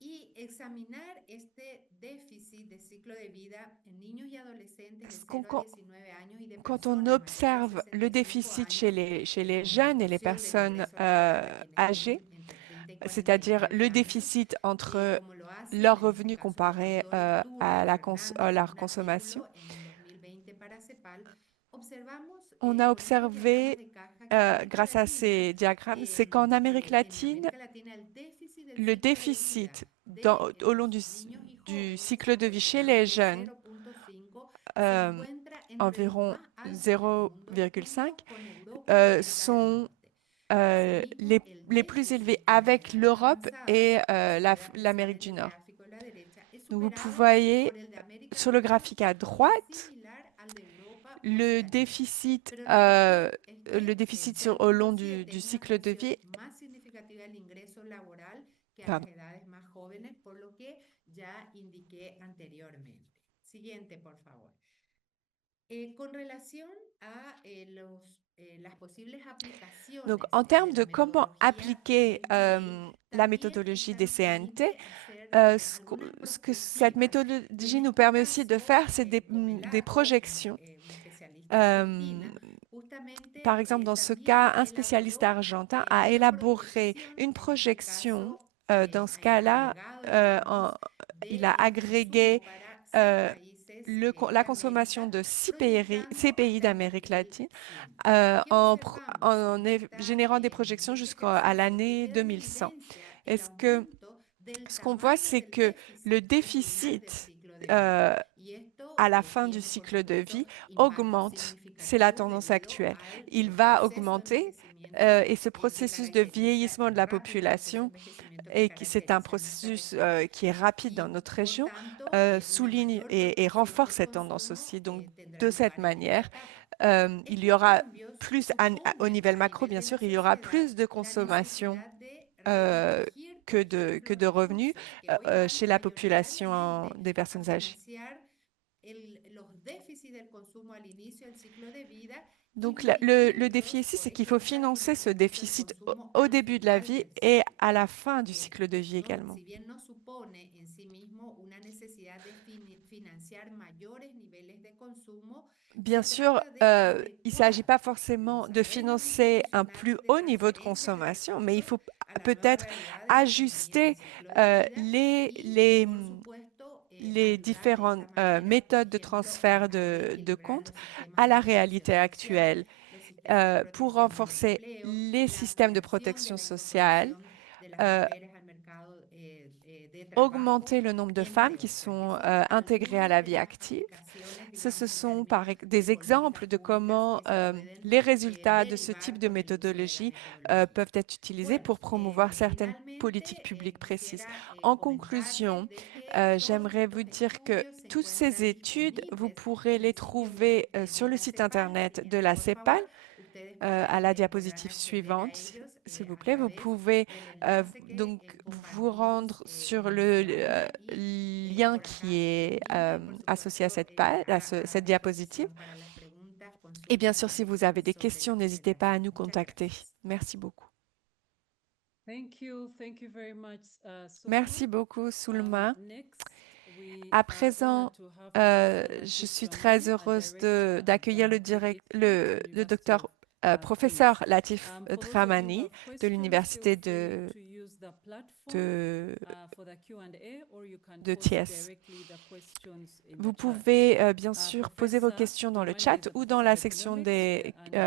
Y examinar este déficit de ciclo de vida en niños y adolescentes de ce qu'on- 0 a 19 años y de quand on personas mayores a observe le 65 déficit años, chez les con jeunes et les proporción del personnes ingreso laboral a quienes âgées, tienen entre 30 y c'est-à-dire 49 le años, déficit entre como lo hacen leurs en este revenus caso los comparés autores Tura y à Fernández en leur un consommation, artículo en el 2020 para CEPAL, observamos on a con estos diagramas observé, de caja que América grâce à Latina, ces diagrammes, c'est qu'en Amérique en latine, América Latina el déficit del le ciclo de vida déficit de au long los niños y du jóvenes cycle de por vie chez debajo les de jeunes, 0,5 se euh, encuentra entre los environ más altos del mundo 0,5, junto con Europa y América del sont Norte. Asimismo, el les plus élevés déficit en las avec edades l'Europe avanzadas et que puede apreciar l'Amérique en du el Nord. gráfico a la derecha es Donc vous superado voyez por el de América sur le Latina graphique à y es droite similar al de Europa u Oceanía. Pero lo común es le que déficit au long 0,7 du es una cycle de función vie. más significativa del ingreso laboral que a las Pardon. edades más jóvenes, por lo que ya indiqué anteriormente. Siguiente, por favor. Con relación a las posibles Donc, aplicaciones en termes de de la comment metodología appliquer CNA, la también méthodologie está des CNT, conveniente hacer algunas ce que cette prospectivas. Y en méthodologie nous este permet aussi de caso, faire, c'est des Comelado, projections. un especialista Euh, argentina, justamente Par exemple, dans ce también cas, un spécialiste elaboró argentin a una élaboré proyección, une en este projection. caso, Dans ce cas-là, agregado, digamos, il a del agrégé consumo para 6 euh, países la de consommation América, de ces proyectando pays hasta d'Amérique latine 2100. ¿Qué observamos en générant des projections en este jusqu'à ejercicio? Que l'année queda en 2100. evidencia el Est-ce que aumento del ce qu'on voit, tamaño c'est del que le déficit al final del déficit ciclo de vida. euh, Y esto à la fin du tiene, por cycle de supuesto, vie impactos augmente. C'est la significativos tendance debido actuelle. al Il va proceso de augmenter envejecimiento et ce que processus de caracteriza, vieillissement de el la rápido proceso de population, envejecimiento que et c'est un caracteriza nuestra processus región. qui est rapide dans Y notre por région, tanto, una souligne mayor et proporción renforce del cette tendance aussi. consumo Donc, tendrá de cette lugar en esta manière, etapa. il y Estos aura cambios plus, au suponen niveau a macro, nivel bien de la sûr, il y aura sociedad plus de la consommation necesidad de redirigir, por que ejemplo, de revenus recursos que hoy van chez la population mayoritariamente des a personnes âgées. financiar los déficits del consumo al inicio del ciclo de vida, Donc, le défi invirtiéndolos, ici, por c'est qu'il faut ejemplo, al financer ce financiamiento del déficit consumo au al début de la final vie del et ciclo. à la fin du cycle de vie ¿No? également. Si bien no supone en sí mismo una necesidad de financiar mayores niveles de consumo, Bien se sûr, trata de il ne s'agit adecuar pas forcément los de arreglos financer un plus institucionales de haut niveau de transferencia de consommation, mais il recursos faut a la nueva peut-être realidad de la economía del ajuster ciclo de vida les, y, les, por supuesto, les ayudar de différentes esta manera, por méthodes de ejemplo, transfert a de reequilibrar comptes los sistemas à de la protección réalité social, actuelle los sistemas de pour protección al renforcer empleo, les la systèmes de ampliación de protection la sociale, incorporación de las euh, mujeres al mercado de trabajo, augmenter le nombre de femmes entre qui otras. sont Esos son intégrées à algunos la de vie las active. aplicaciones, Ce digamos, en sont términos de des políticas exemples de públicas comment que se pueden les résultats de ce type derivar de con el uso de la méthodologie metodología. peuvent être utilisés Bueno, pour promouvoir certaines politiques finalmente publiques précises. quisiera En conclusion, comentarles de que todos j'aimerais vous estos dire que estudios se toutes ces encuentran études, vous disponibles pourrez en les el sitio web trouver sur de le la site CEPAL. Internet de Siguiendo, la por CEPAL. favor, ustedes À la podrán diapositive acceder a suivante, ellos s'il vous a plaît, vous través pouvez del enlace que donc vous compartimos rendre sur en le esta lámina y lien por qui acá est arriba y por associé à supuesto cette page, a la cette diapositive. disposición para las preguntas, Et bien consultas sûr, y si vous avez des revision de la questions, n'hésitez pas à presentación. nous Muchas contacter. gracias. Merci beaucoup. Thank you. Thank you very much, Merci Sulma. beaucoup, Sulma. Next, we À are présent, honored to have Professor je Latif suis très Dramani, a heureuse director at d'accueillir le University of docteur Tunis. professeur Latif For those of you who Dramani have de questions, feel l'université free to use the platform de, for the Q&A, or you can de post Thiès. directly the questions in the Vous chat. pouvez bien sûr poser vos Professor questions dans le Dramani is chat a ou dans professor la of section economics des and he's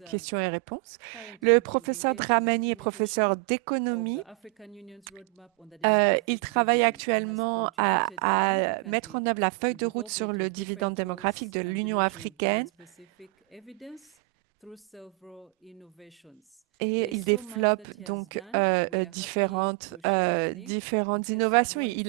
questions et réponses. currently Le he's professeur engaged in the Dramani est implementation professeur of d'économie. the African Union's roadmap on the Il demographic travaille dividend and has actuellement contributed à mettre significantly en œuvre la to feuille de route sur development le of dividende different démographique tools de and l'Union developing africaine client-specific evidence through several innovations. et There's il so much développe that he has donc done. We are happy to share with him. différentes Professor, innovations. go ahead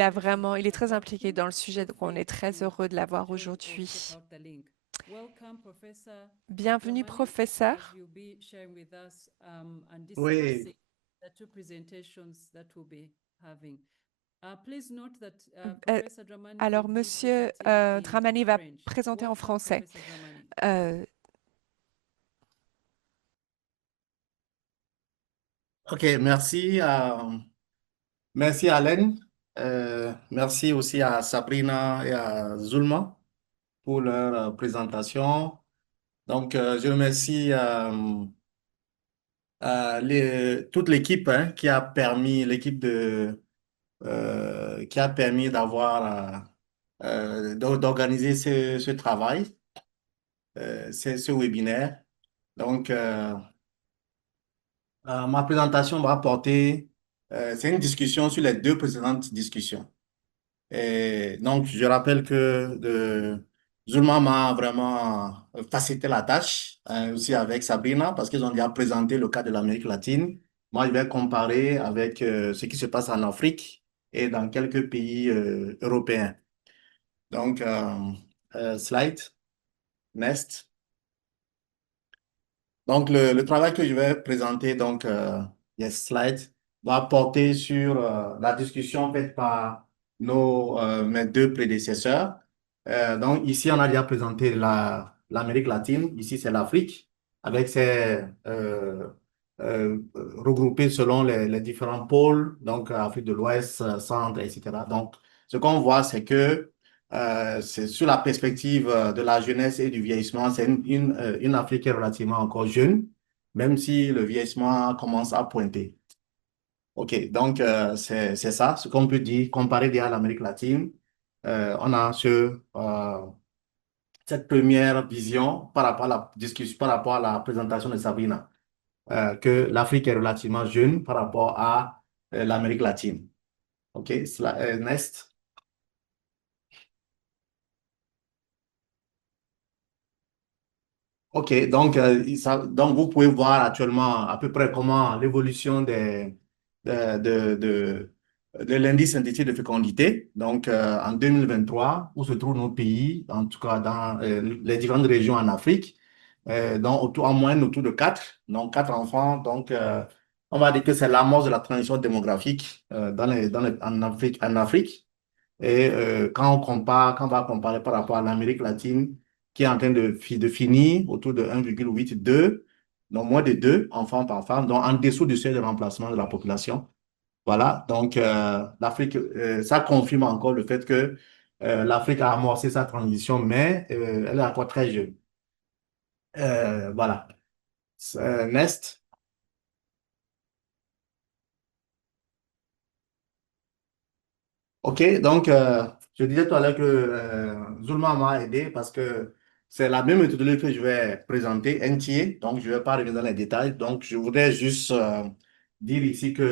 Il est très about impliqué him. dans le sujet, Feel donc on free est très to heureux de l'avoir join or check aujourd'hui. out the link. Welcome, Professor Bienvenue, Dramani, professeur. as you'll be sharing with us and Oui, discussing the two presentations that we'll be having. Please note that Euh, Professor Dramani will alors, be Monsieur presenting in Dramani va French. présenter en Welcome, français. Professor Dramani. ok, merci merci Alain. Merci aussi à Sabrina et à Zulma pour leur présentation. Donc, je remercie toute l'équipe hein, qui a permis d'organiser ce travail, ce webinaire. Donc, ma présentation va porter, c'est une discussion sur les deux précédentes discussions. Et donc, je rappelle que Zulma m'a vraiment facilité la tâche, hein, aussi avec Sabrina, parce qu'ils ont déjà présenté le cas de l'Amérique latine. Moi, je vais comparer avec ce qui se passe en Afrique et dans quelques pays européens. Donc, slide, next. Donc, le travail que je vais présenter, donc, yes, slide, va porter sur la discussion faite par mes deux prédécesseurs. Donc, ici, on a déjà présenté l'Amérique latine. Ici, c'est l'Afrique, avec ses regroupés selon les différents pôles, donc Afrique de l'Ouest, Centre, etc. Donc, ce qu'on voit, c'est que c'est sur la perspective de la jeunesse et du vieillissement, c'est une Afrique qui est relativement encore jeune, même si le vieillissement commence à pointer. OK, donc c'est ça, ce qu'on peut dire, comparé à l'Amérique latine, on a cette première vision par rapport à la discussion, par rapport à la présentation de Sabrina, que l'Afrique est relativement jeune par rapport à l'Amérique latine. OK, next. OK, donc, donc vous pouvez voir actuellement à peu près comment l'évolution de l'indice synthétique de fécondité. Donc, en 2023, où se trouvent nos pays, en tout cas dans les différentes régions en Afrique, donc en moyenne autour de 4, donc 4 enfants. Donc, on va dire que c'est l'amorce de la transition démographique en Afrique. Et quand on va comparer par rapport à l'Amérique latine, qui est en train de finir autour de 1,8, 2, donc moins de 2 enfants par femme, donc en dessous du seuil de remplacement de la population. Voilà, donc l'Afrique, ça confirme encore le fait que l'Afrique a amorcé sa transition, mais elle est encore très jeune. Voilà. Next. OK, donc je disais tout à l'heure que Zulma m'a aidé parce que c'est la même méthodologie que je vais présenter entier, donc je ne vais pas revenir dans les détails. Donc je voudrais juste dire ici que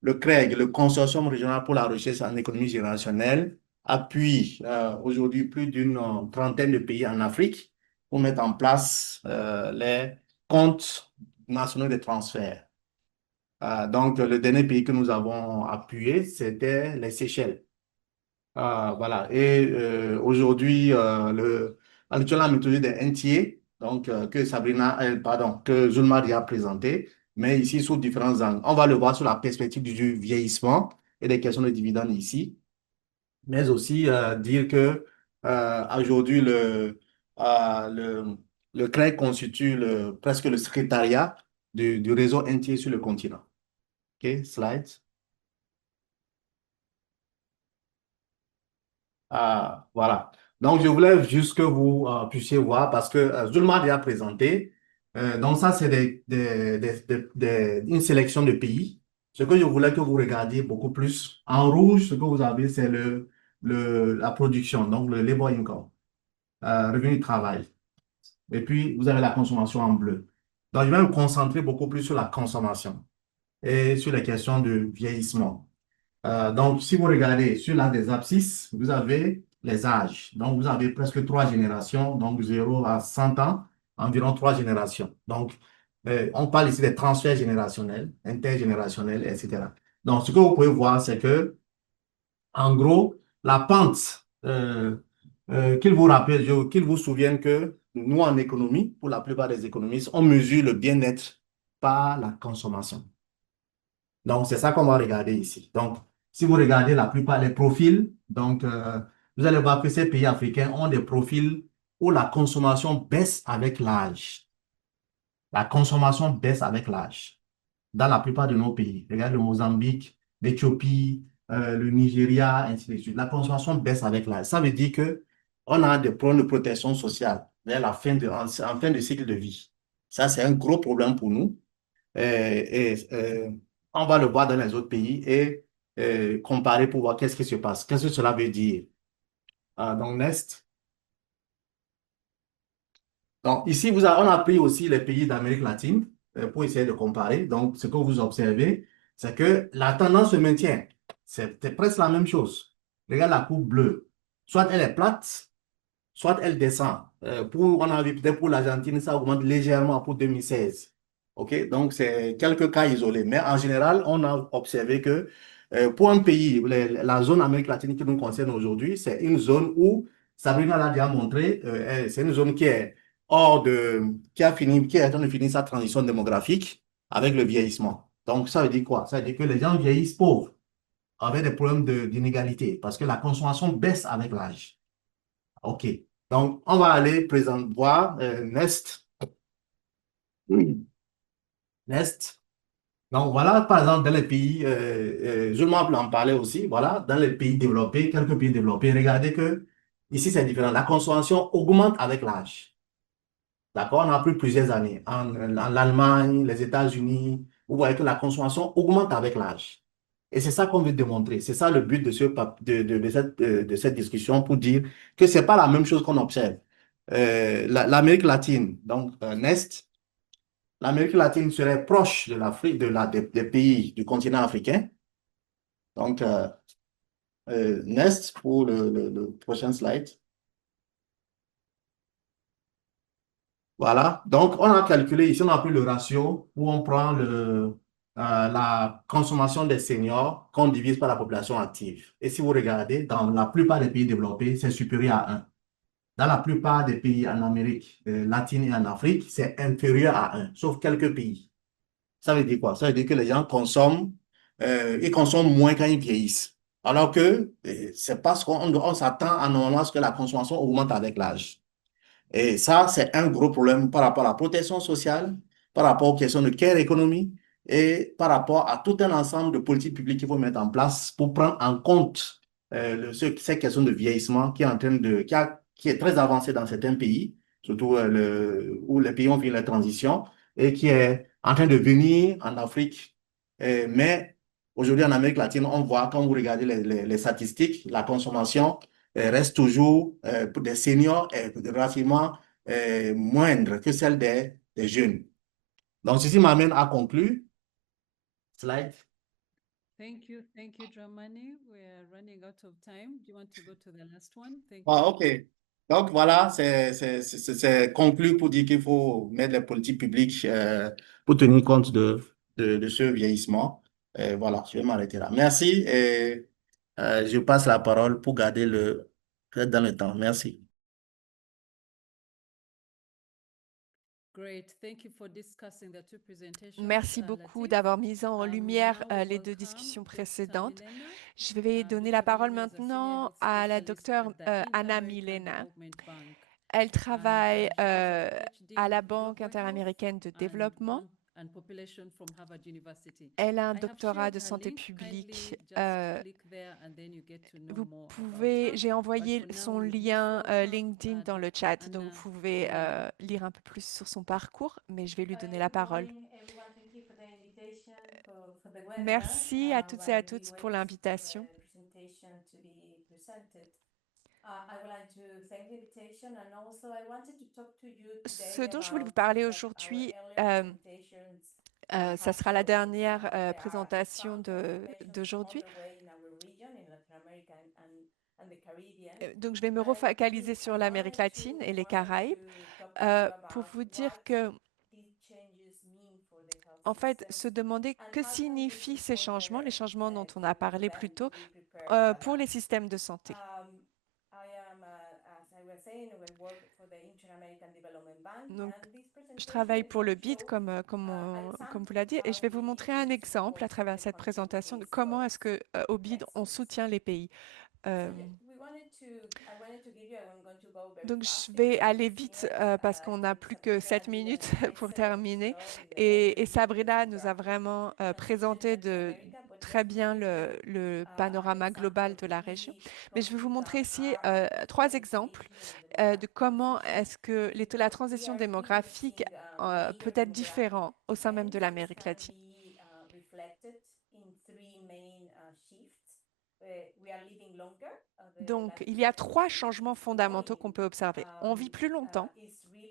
le CREG, le Consortium régional pour la recherche en économie générationnelle, appuie aujourd'hui plus d'une trentaine de pays en Afrique pour mettre en place les comptes nationaux de transfert. Donc, le dernier pays que nous avons appuyé, c'était les Seychelles. Voilà. Et aujourd'hui, en utilisant la méthode des NTA, donc que que Zulma a présenté, mais ici sous différents angles. On va le voir sur la perspective du vieillissement et des questions de dividendes ici, mais aussi dire que aujourd'hui, le CREC constitue presque le secrétariat du réseau NTA sur le continent. OK, slides. Voilà. Donc, je voulais juste que vous puissiez voir parce que Zulma a déjà présenté. Donc, ça, c'est une sélection de pays. Ce que je voulais que vous regardiez beaucoup plus. En rouge, ce que vous avez, c'est la production, donc le labor income, revenu du travail. Et puis, vous avez la consommation en bleu. Donc, je vais me concentrer beaucoup plus sur la consommation et sur les questions de vieillissement. Donc, si vous regardez sur l'âge des abscisses, vous avez les âges. Donc, vous avez presque 3 générations, donc 0 à 100 ans, environ 3 générations. Donc, on parle ici des transferts générationnels, intergénérationnels, etc. Donc, ce que vous pouvez voir, c'est que, en gros, la pente, qu'il vous rappelle, qu'il vous souvienne que nous, en économie, pour la plupart des économistes, on mesure le bien-être par la consommation. Donc, c'est ça qu'on va regarder ici. Donc, si vous regardez la plupart des profils, donc, vous allez voir que ces pays africains ont des profils où la consommation baisse avec l'âge. La consommation baisse avec l'âge dans la plupart de nos pays. Regardez le Mozambique, l'Éthiopie, le Nigeria, ainsi de suite. La consommation baisse avec l'âge. Ça veut dire qu'on a des problèmes de protection sociale vers en fin de cycle de vie. Ça, c'est un gros problème pour nous. On va le voir dans les autres pays et comparer pour voir qu'est-ce qui se passe. Qu'est-ce que cela veut dire? Donc, next. Donc, ici, on a pris aussi les pays d'Amérique latine pour essayer de comparer. Donc, ce que vous observez, c'est que la tendance se maintient. C'est presque la même chose. Regarde la courbe bleue. Soit elle est plate, soit elle descend. On a vu peut-être pour l'Argentine, ça augmente légèrement pour 2016. OK? Donc, c'est quelques cas isolés. Mais en général, on a observé que pour un pays, la zone Amérique latine qui nous concerne aujourd'hui, c'est une zone où, Sabrina l'a déjà montré, c'est une zone qui est qui est en train de finir sa transition démographique avec le vieillissement. Donc, ça veut dire quoi? Ça veut dire que les gens vieillissent pauvres, avec des problèmes d'inégalité, parce que la consommation baisse avec l'âge. OK. Donc, on va aller voir Nest. Nest. Donc, voilà, par exemple, dans les pays, je m'en en parler aussi, voilà, dans les pays développés, quelques pays développés, regardez que ici, c'est différent. La consommation augmente avec l'âge. D'accord? On a pris plusieurs années. En Allemagne, les États-Unis, vous voyez que la consommation augmente avec l'âge. Et c'est ça qu'on veut démontrer. C'est ça le but de cette discussion pour dire que ce n'est pas la même chose qu'on observe. L'Amérique latine, donc Nest, l'Amérique latine serait proche de l'Afrique, des pays du continent africain. Donc, Nest pour le prochain slide. Voilà. Donc, on a calculé ici, on a pris le ratio où on prend la consommation des seniors qu'on divise par la population active. Et si vous regardez, dans la plupart des pays développés, c'est supérieur à 1. Dans la plupart des pays en Amérique latine et en Afrique, c'est inférieur à 1, sauf quelques pays. Ça veut dire quoi? Ça veut dire que les gens ils consomment moins quand ils vieillissent. Alors que c'est parce qu'on s'attend à normalement à ce que la consommation augmente avec l'âge. Et ça, c'est un gros problème par rapport à la protection sociale, par rapport aux questions de care économie et par rapport à tout un ensemble de politiques publiques qu'il faut mettre en place pour prendre en compte ces questions de vieillissement qui est qui est très avancé dans certains pays, surtout où les pays ont fait la transition et qui est en train de venir en Afrique. Mais aujourd'hui, en Amérique latine, on voit, quand vous regardez les statistiques, la consommation reste toujours pour des seniors relativement moindre que celle des jeunes. Donc, ceci m'amène à conclure. Slide. Thank you, Dramani. We are running out of time. Do you want to go to the last one? Thank you. Ah, OK. Donc, voilà, c'est conclu pour dire qu'il faut mettre les politiques publiques pour tenir compte de ce vieillissement. Voilà, je vais m'arrêter là. Merci et je passe la parole pour garder dans le temps. Merci. Merci beaucoup d'avoir mis en lumière les deux discussions précédentes. Je vais donner la parole maintenant à la docteure Anna Milena. Elle travaille à la Banque interaméricaine de développement. Elle a un doctorat de santé publique. J'ai envoyé son lien LinkedIn dans le chat, donc vous pouvez lire un peu plus sur son parcours, mais je vais lui donner la parole. Merci à toutes et à tous pour l'invitation. Ce dont je voulais vous parler aujourd'hui, ça sera la dernière présentation d'aujourd'hui. Donc, je vais me refocaliser sur l'Amérique latine et les Caraïbes pour vous dire que, en fait, se demander que signifient ces changements, les changements dont on a parlé plus tôt, pour les systèmes de santé. Donc, je travaille pour le BID, comme vous l'avez dit, et je vais vous montrer un exemple à travers cette présentation de comment est-ce qu'au BID, on soutient les pays. Donc, je vais aller vite parce qu'on n'a plus que 7 minutes pour terminer. Et Sabrina nous a vraiment présenté très bien le panorama global de la région. Mais je vais vous montrer ici 3 exemples de comment est-ce que la transition démographique peut être différente au sein même de l'Amérique latine. Donc, il y a 3 changements fondamentaux qu'on peut observer. On vit plus longtemps,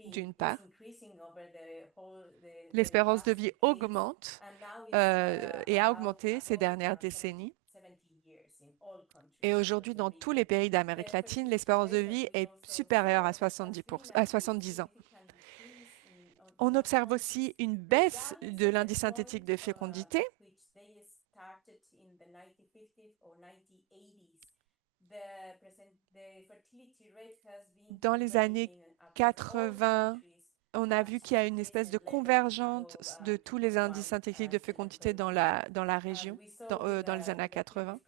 d'une part. L'espérance de vie augmente et a augmenté ces dernières décennies. Et aujourd'hui, dans tous les pays d'Amérique latine, l'espérance de vie est supérieure à 70 ans. On observe aussi une baisse de l'indice synthétique de fécondité. Dans les années 80, on a vu qu'il y a une espèce de convergence de tous les indices synthétiques de fécondité dans la région, dans les années 80.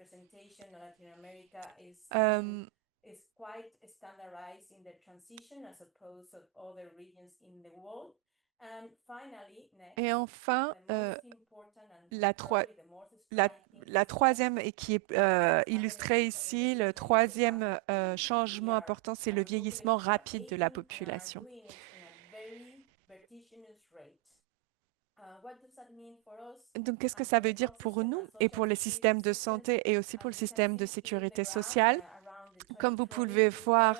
quite standardized in the transition as opposed to other regions in the world. And finally, next, Et enfin, the most important and la, troi- probably the most la, striking la is that troisième, et qui est illustrée ici, le troisième changement important, c'est le vieillissement rapide de la population. Donc, qu'est-ce que ça veut dire pour nous et pour les systèmes de santé et aussi pour le système de sécurité sociale? Comme vous pouvez voir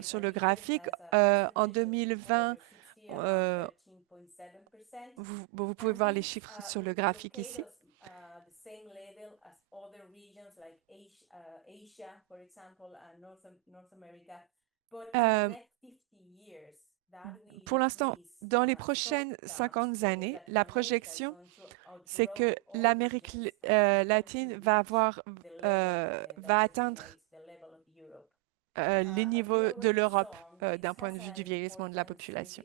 sur le graphique, en 2020, vous pouvez voir les chiffres sur le graphique ici. Pour l'instant, dans les prochaines 50 années, la projection, c'est que l'Amérique latine va atteindre les niveaux de l'Europe d'un point de vue du vieillissement de la population.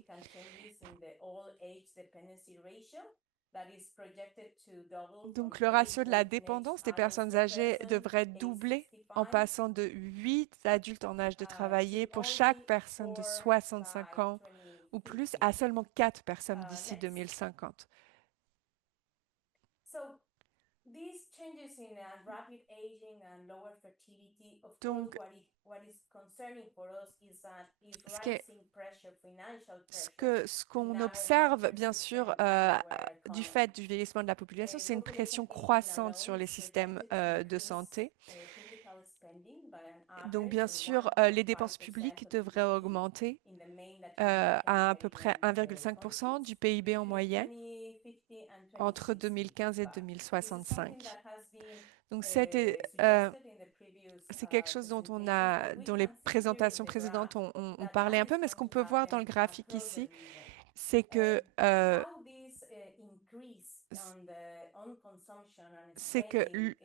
Donc, le ratio de la dépendance des personnes âgées devrait doubler en passant de 8 adultes en âge de travailler pour chaque personne de 65 ans ou plus à seulement 4 personnes d'ici 2050. Donc, ce qu'on observe, bien sûr, du fait du vieillissement de la population, c'est une pression croissante sur les systèmes de santé. Donc, bien sûr, les dépenses publiques devraient augmenter à peu près 1,5% du PIB en moyenne entre 2015 et 2065. Donc, c'est quelque chose dont les présentations précédentes ont parlé un peu, mais ce qu'on peut voir dans le graphique ici, c'est que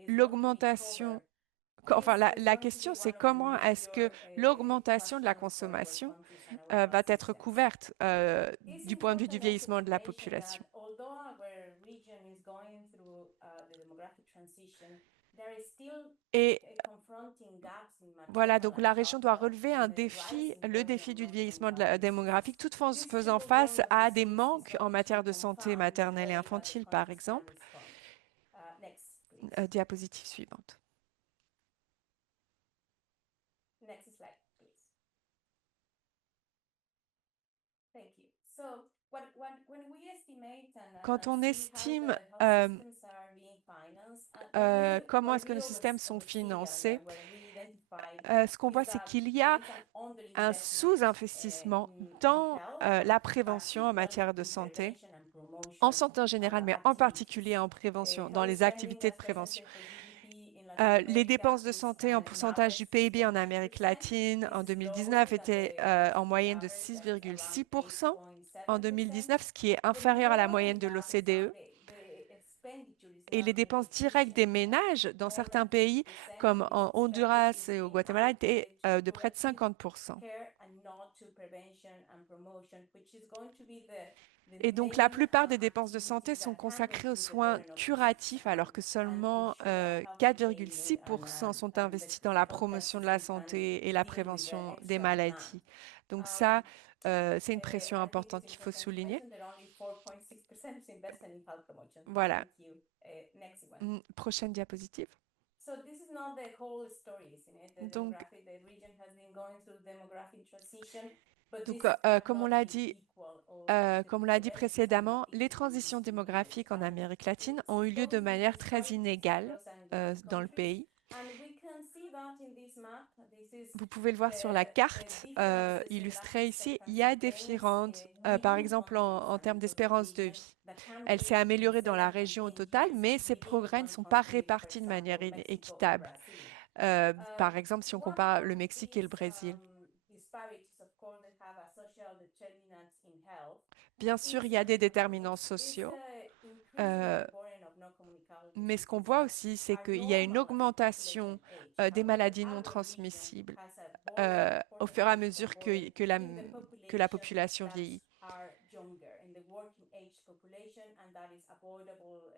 l'augmentation, enfin la question c'est comment est-ce que l'augmentation de la consommation va être couverte du point de vue du vieillissement de la population. Et voilà, donc la région doit relever le défi du vieillissement démographique, tout en faisant face à des manques en matière de santé maternelle et infantile, par exemple. Diapositive suivante. Quand on estime comment est-ce que nos systèmes sont financés, ce qu'on voit, c'est qu'il y a un sous-investissement dans la prévention en matière de santé, en santé en général, mais en particulier en prévention, dans les activités de prévention. Les dépenses de santé en pourcentage du PIB en Amérique latine en 2019 étaient en moyenne de 6,6% en 2019, ce qui est inférieur à la moyenne de l'OCDE. Et les dépenses directes des ménages dans certains pays, comme en Honduras et au Guatemala, étaient de près de 50%. Et donc, la plupart des dépenses de santé sont consacrées aux soins curatifs, alors que seulement 4,6% sont investis dans la promotion de la santé et la prévention des maladies. Donc ça, c'est une pression importante qu'il faut souligner. Voilà. Prochaine diapositive. Donc, comme on l'a dit précédemment, les transitions démographiques en Amérique latine ont eu lieu de manière très inégale dans le pays. Vous pouvez le voir sur la carte illustrée ici. Il y a différentes, par exemple en termes d'espérance de vie. Elle s'est améliorée dans la région au total, mais ces progrès ne sont pas répartis de manière équitable. Par exemple, si on compare le Mexique et le Brésil. Bien sûr, il y a des déterminants sociaux, mais ce qu'on voit aussi, c'est qu'il y a une augmentation des maladies non transmissibles au fur et à mesure que la population vieillit.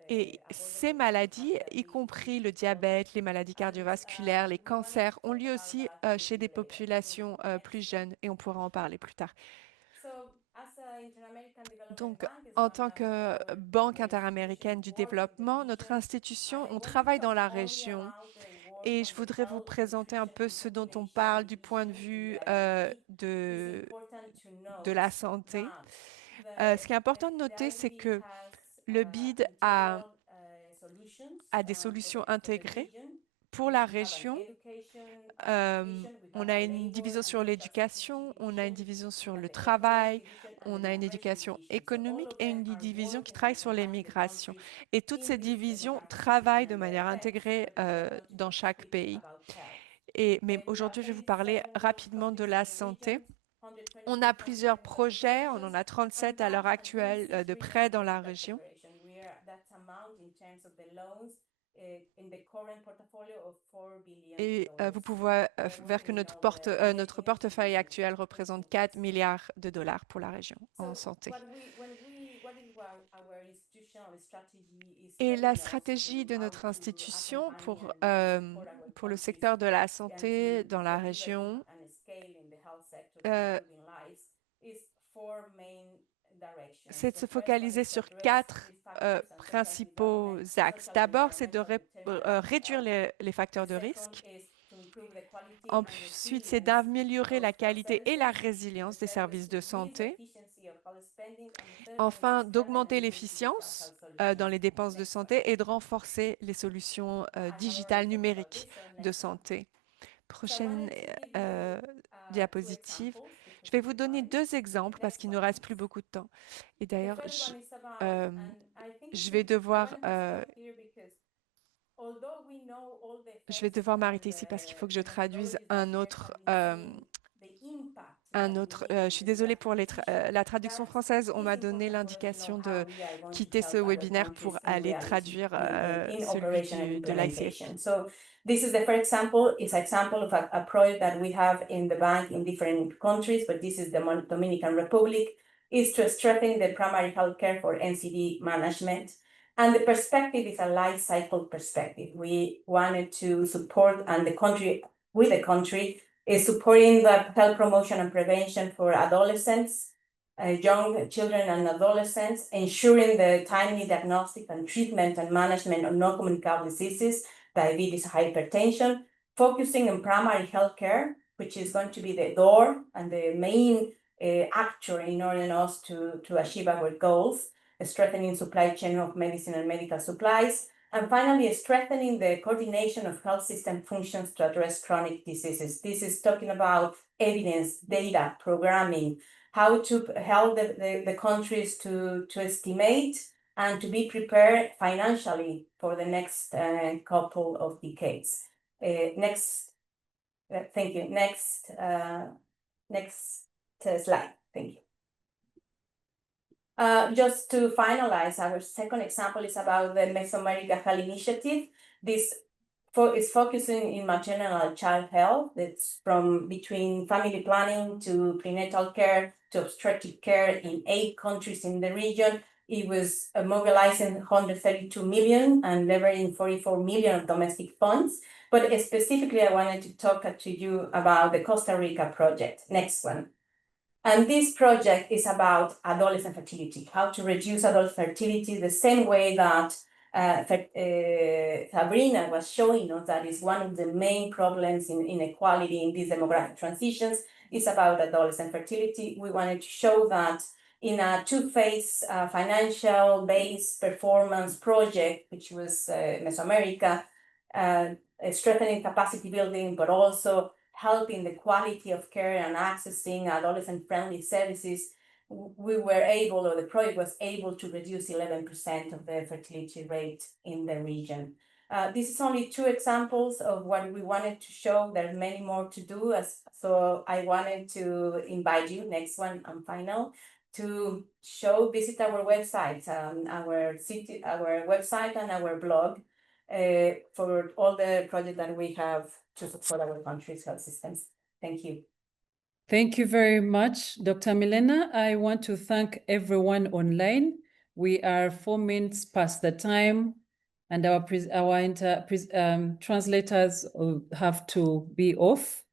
Et ces maladies, y compris le diabète, les maladies cardiovasculaires, les cancers, ont lieu aussi chez des populations plus jeunes, et on pourra en parler plus tard. Donc, en tant que Banque interaméricaine du développement, notre institution, on travaille dans la région et je voudrais vous présenter un peu ce dont on parle du point de vue de la santé. Ce qui est important de noter, c'est que le BID a des solutions intégrées pour la région. On a une division sur l'éducation, on a une division sur le travail, on a une éducation économique et une division qui travaille sur les migrations. Et toutes ces divisions travaillent de manière intégrée dans chaque pays. Mais aujourd'hui, je vais vous parler rapidement de la santé. On a plusieurs projets, on en a 37 à l'heure actuelle de prêts dans la région. Et vous pouvez voir que notre portefeuille actuel représente 4 milliards de dollars pour la région en santé. Et la stratégie de notre institution pour le secteur de la santé dans la région, c'est de se focaliser sur 4 principaux axes. D'abord, c'est de réduire les facteurs de risque. Ensuite, c'est d'améliorer la qualité et la résilience des services de santé. Enfin, d'augmenter l'efficience dans les dépenses de santé et de renforcer les solutions digitales numériques de santé. Prochaine diapositive. Je vais vous donner 2 exemples parce qu'il ne nous reste plus beaucoup de temps. Et d'ailleurs, je vais devoir m'arrêter ici parce qu'il faut que je traduise un autre. Je suis désolée pour la traduction française. On m'a donné l'indication de quitter ce webinaire pour aller traduire celui de l'ICF. So this is the first example. It's an example of a project that we have in the bank in different countries, but this is the Dominican Republic, is to strengthen the primary health care for NCD management. And the perspective is a life cycle perspective. We wanted to support, and the country is supporting the health promotion and prevention for adolescents, young children and adolescents, ensuring the timely diagnostic and treatment and management of non-communicable diseases, diabetes, hypertension, focusing on primary health care, which is going to be the door and the main actor in order for us to achieve our goals, strengthening supply chain of medicine and medical supplies, and finally, strengthening the coordination of health system functions to address chronic diseases. This is talking about evidence, data, programming, how to help the countries to estimate and to be prepared financially for the next couple of decades. Next, thank you. Next slide. Thank you. Just to finalize, our second example is about the Mesoamerica Health Initiative. This is focusing in maternal and child health. It's from between family planning to prenatal care to obstetric care in 8 countries in the region. It was mobilizing 132 million and leveraging 44 million of domestic funds. But specifically, I wanted to talk to you about the Costa Rica project. Next one. And this project is about adolescent fertility, how to reduce adult fertility the same way that Sabrina was showing us that is one of the main problems in inequality in these demographic transitions is about adolescent fertility. We wanted to show that in a 2-phase financial-based performance project, which was Mesoamerica, strengthening capacity building, but also helping the quality of care and accessing adolescent-friendly services, we were able, or the project was able to reduce 11% of the fertility rate in the region. This is only 2 examples of what we wanted to show. There's many more to do, so I wanted to invite you, next one and final, to visit our website, our website and our blog for all the projects that we have to support our country's health systems. Thank you. Thank you very much, Dr. Milena. I want to thank everyone online We are 4 minutes past the time, and our translators have to be off.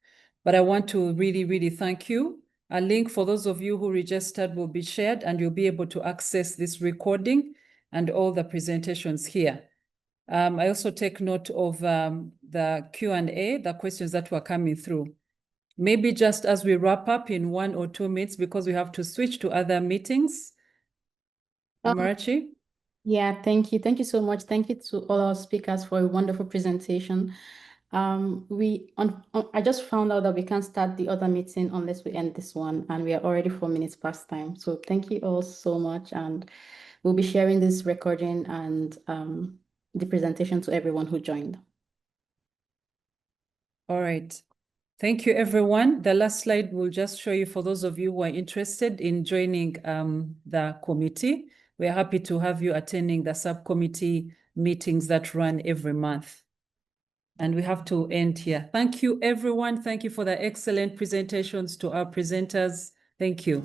But I want to really, really thank you. A link for those of you who registered will be shared, and you'll be able to access this recording and all the presentations here. I also take note of the Q&A, the questions that were coming through. Maybe just as we wrap up in 1 or 2 minutes, because we have to switch to other meetings. Amarachi? Yeah, thank you. Thank you so much. Thank you to all our speakers for a wonderful presentation. I just found out that we can't start the other meeting unless we end this one, and we are already 4 minutes past time. So thank you all so much, and we'll be sharing this recording and the presentation to everyone who joined. All right. Thank you, everyone. The last slide will just show you, for those of you who are interested in joining the committee, we're happy to have you attending the subcommittee meetings that run every month. And we have to end here. Thank you, everyone. Thank you for the excellent presentations to our presenters. Thank you.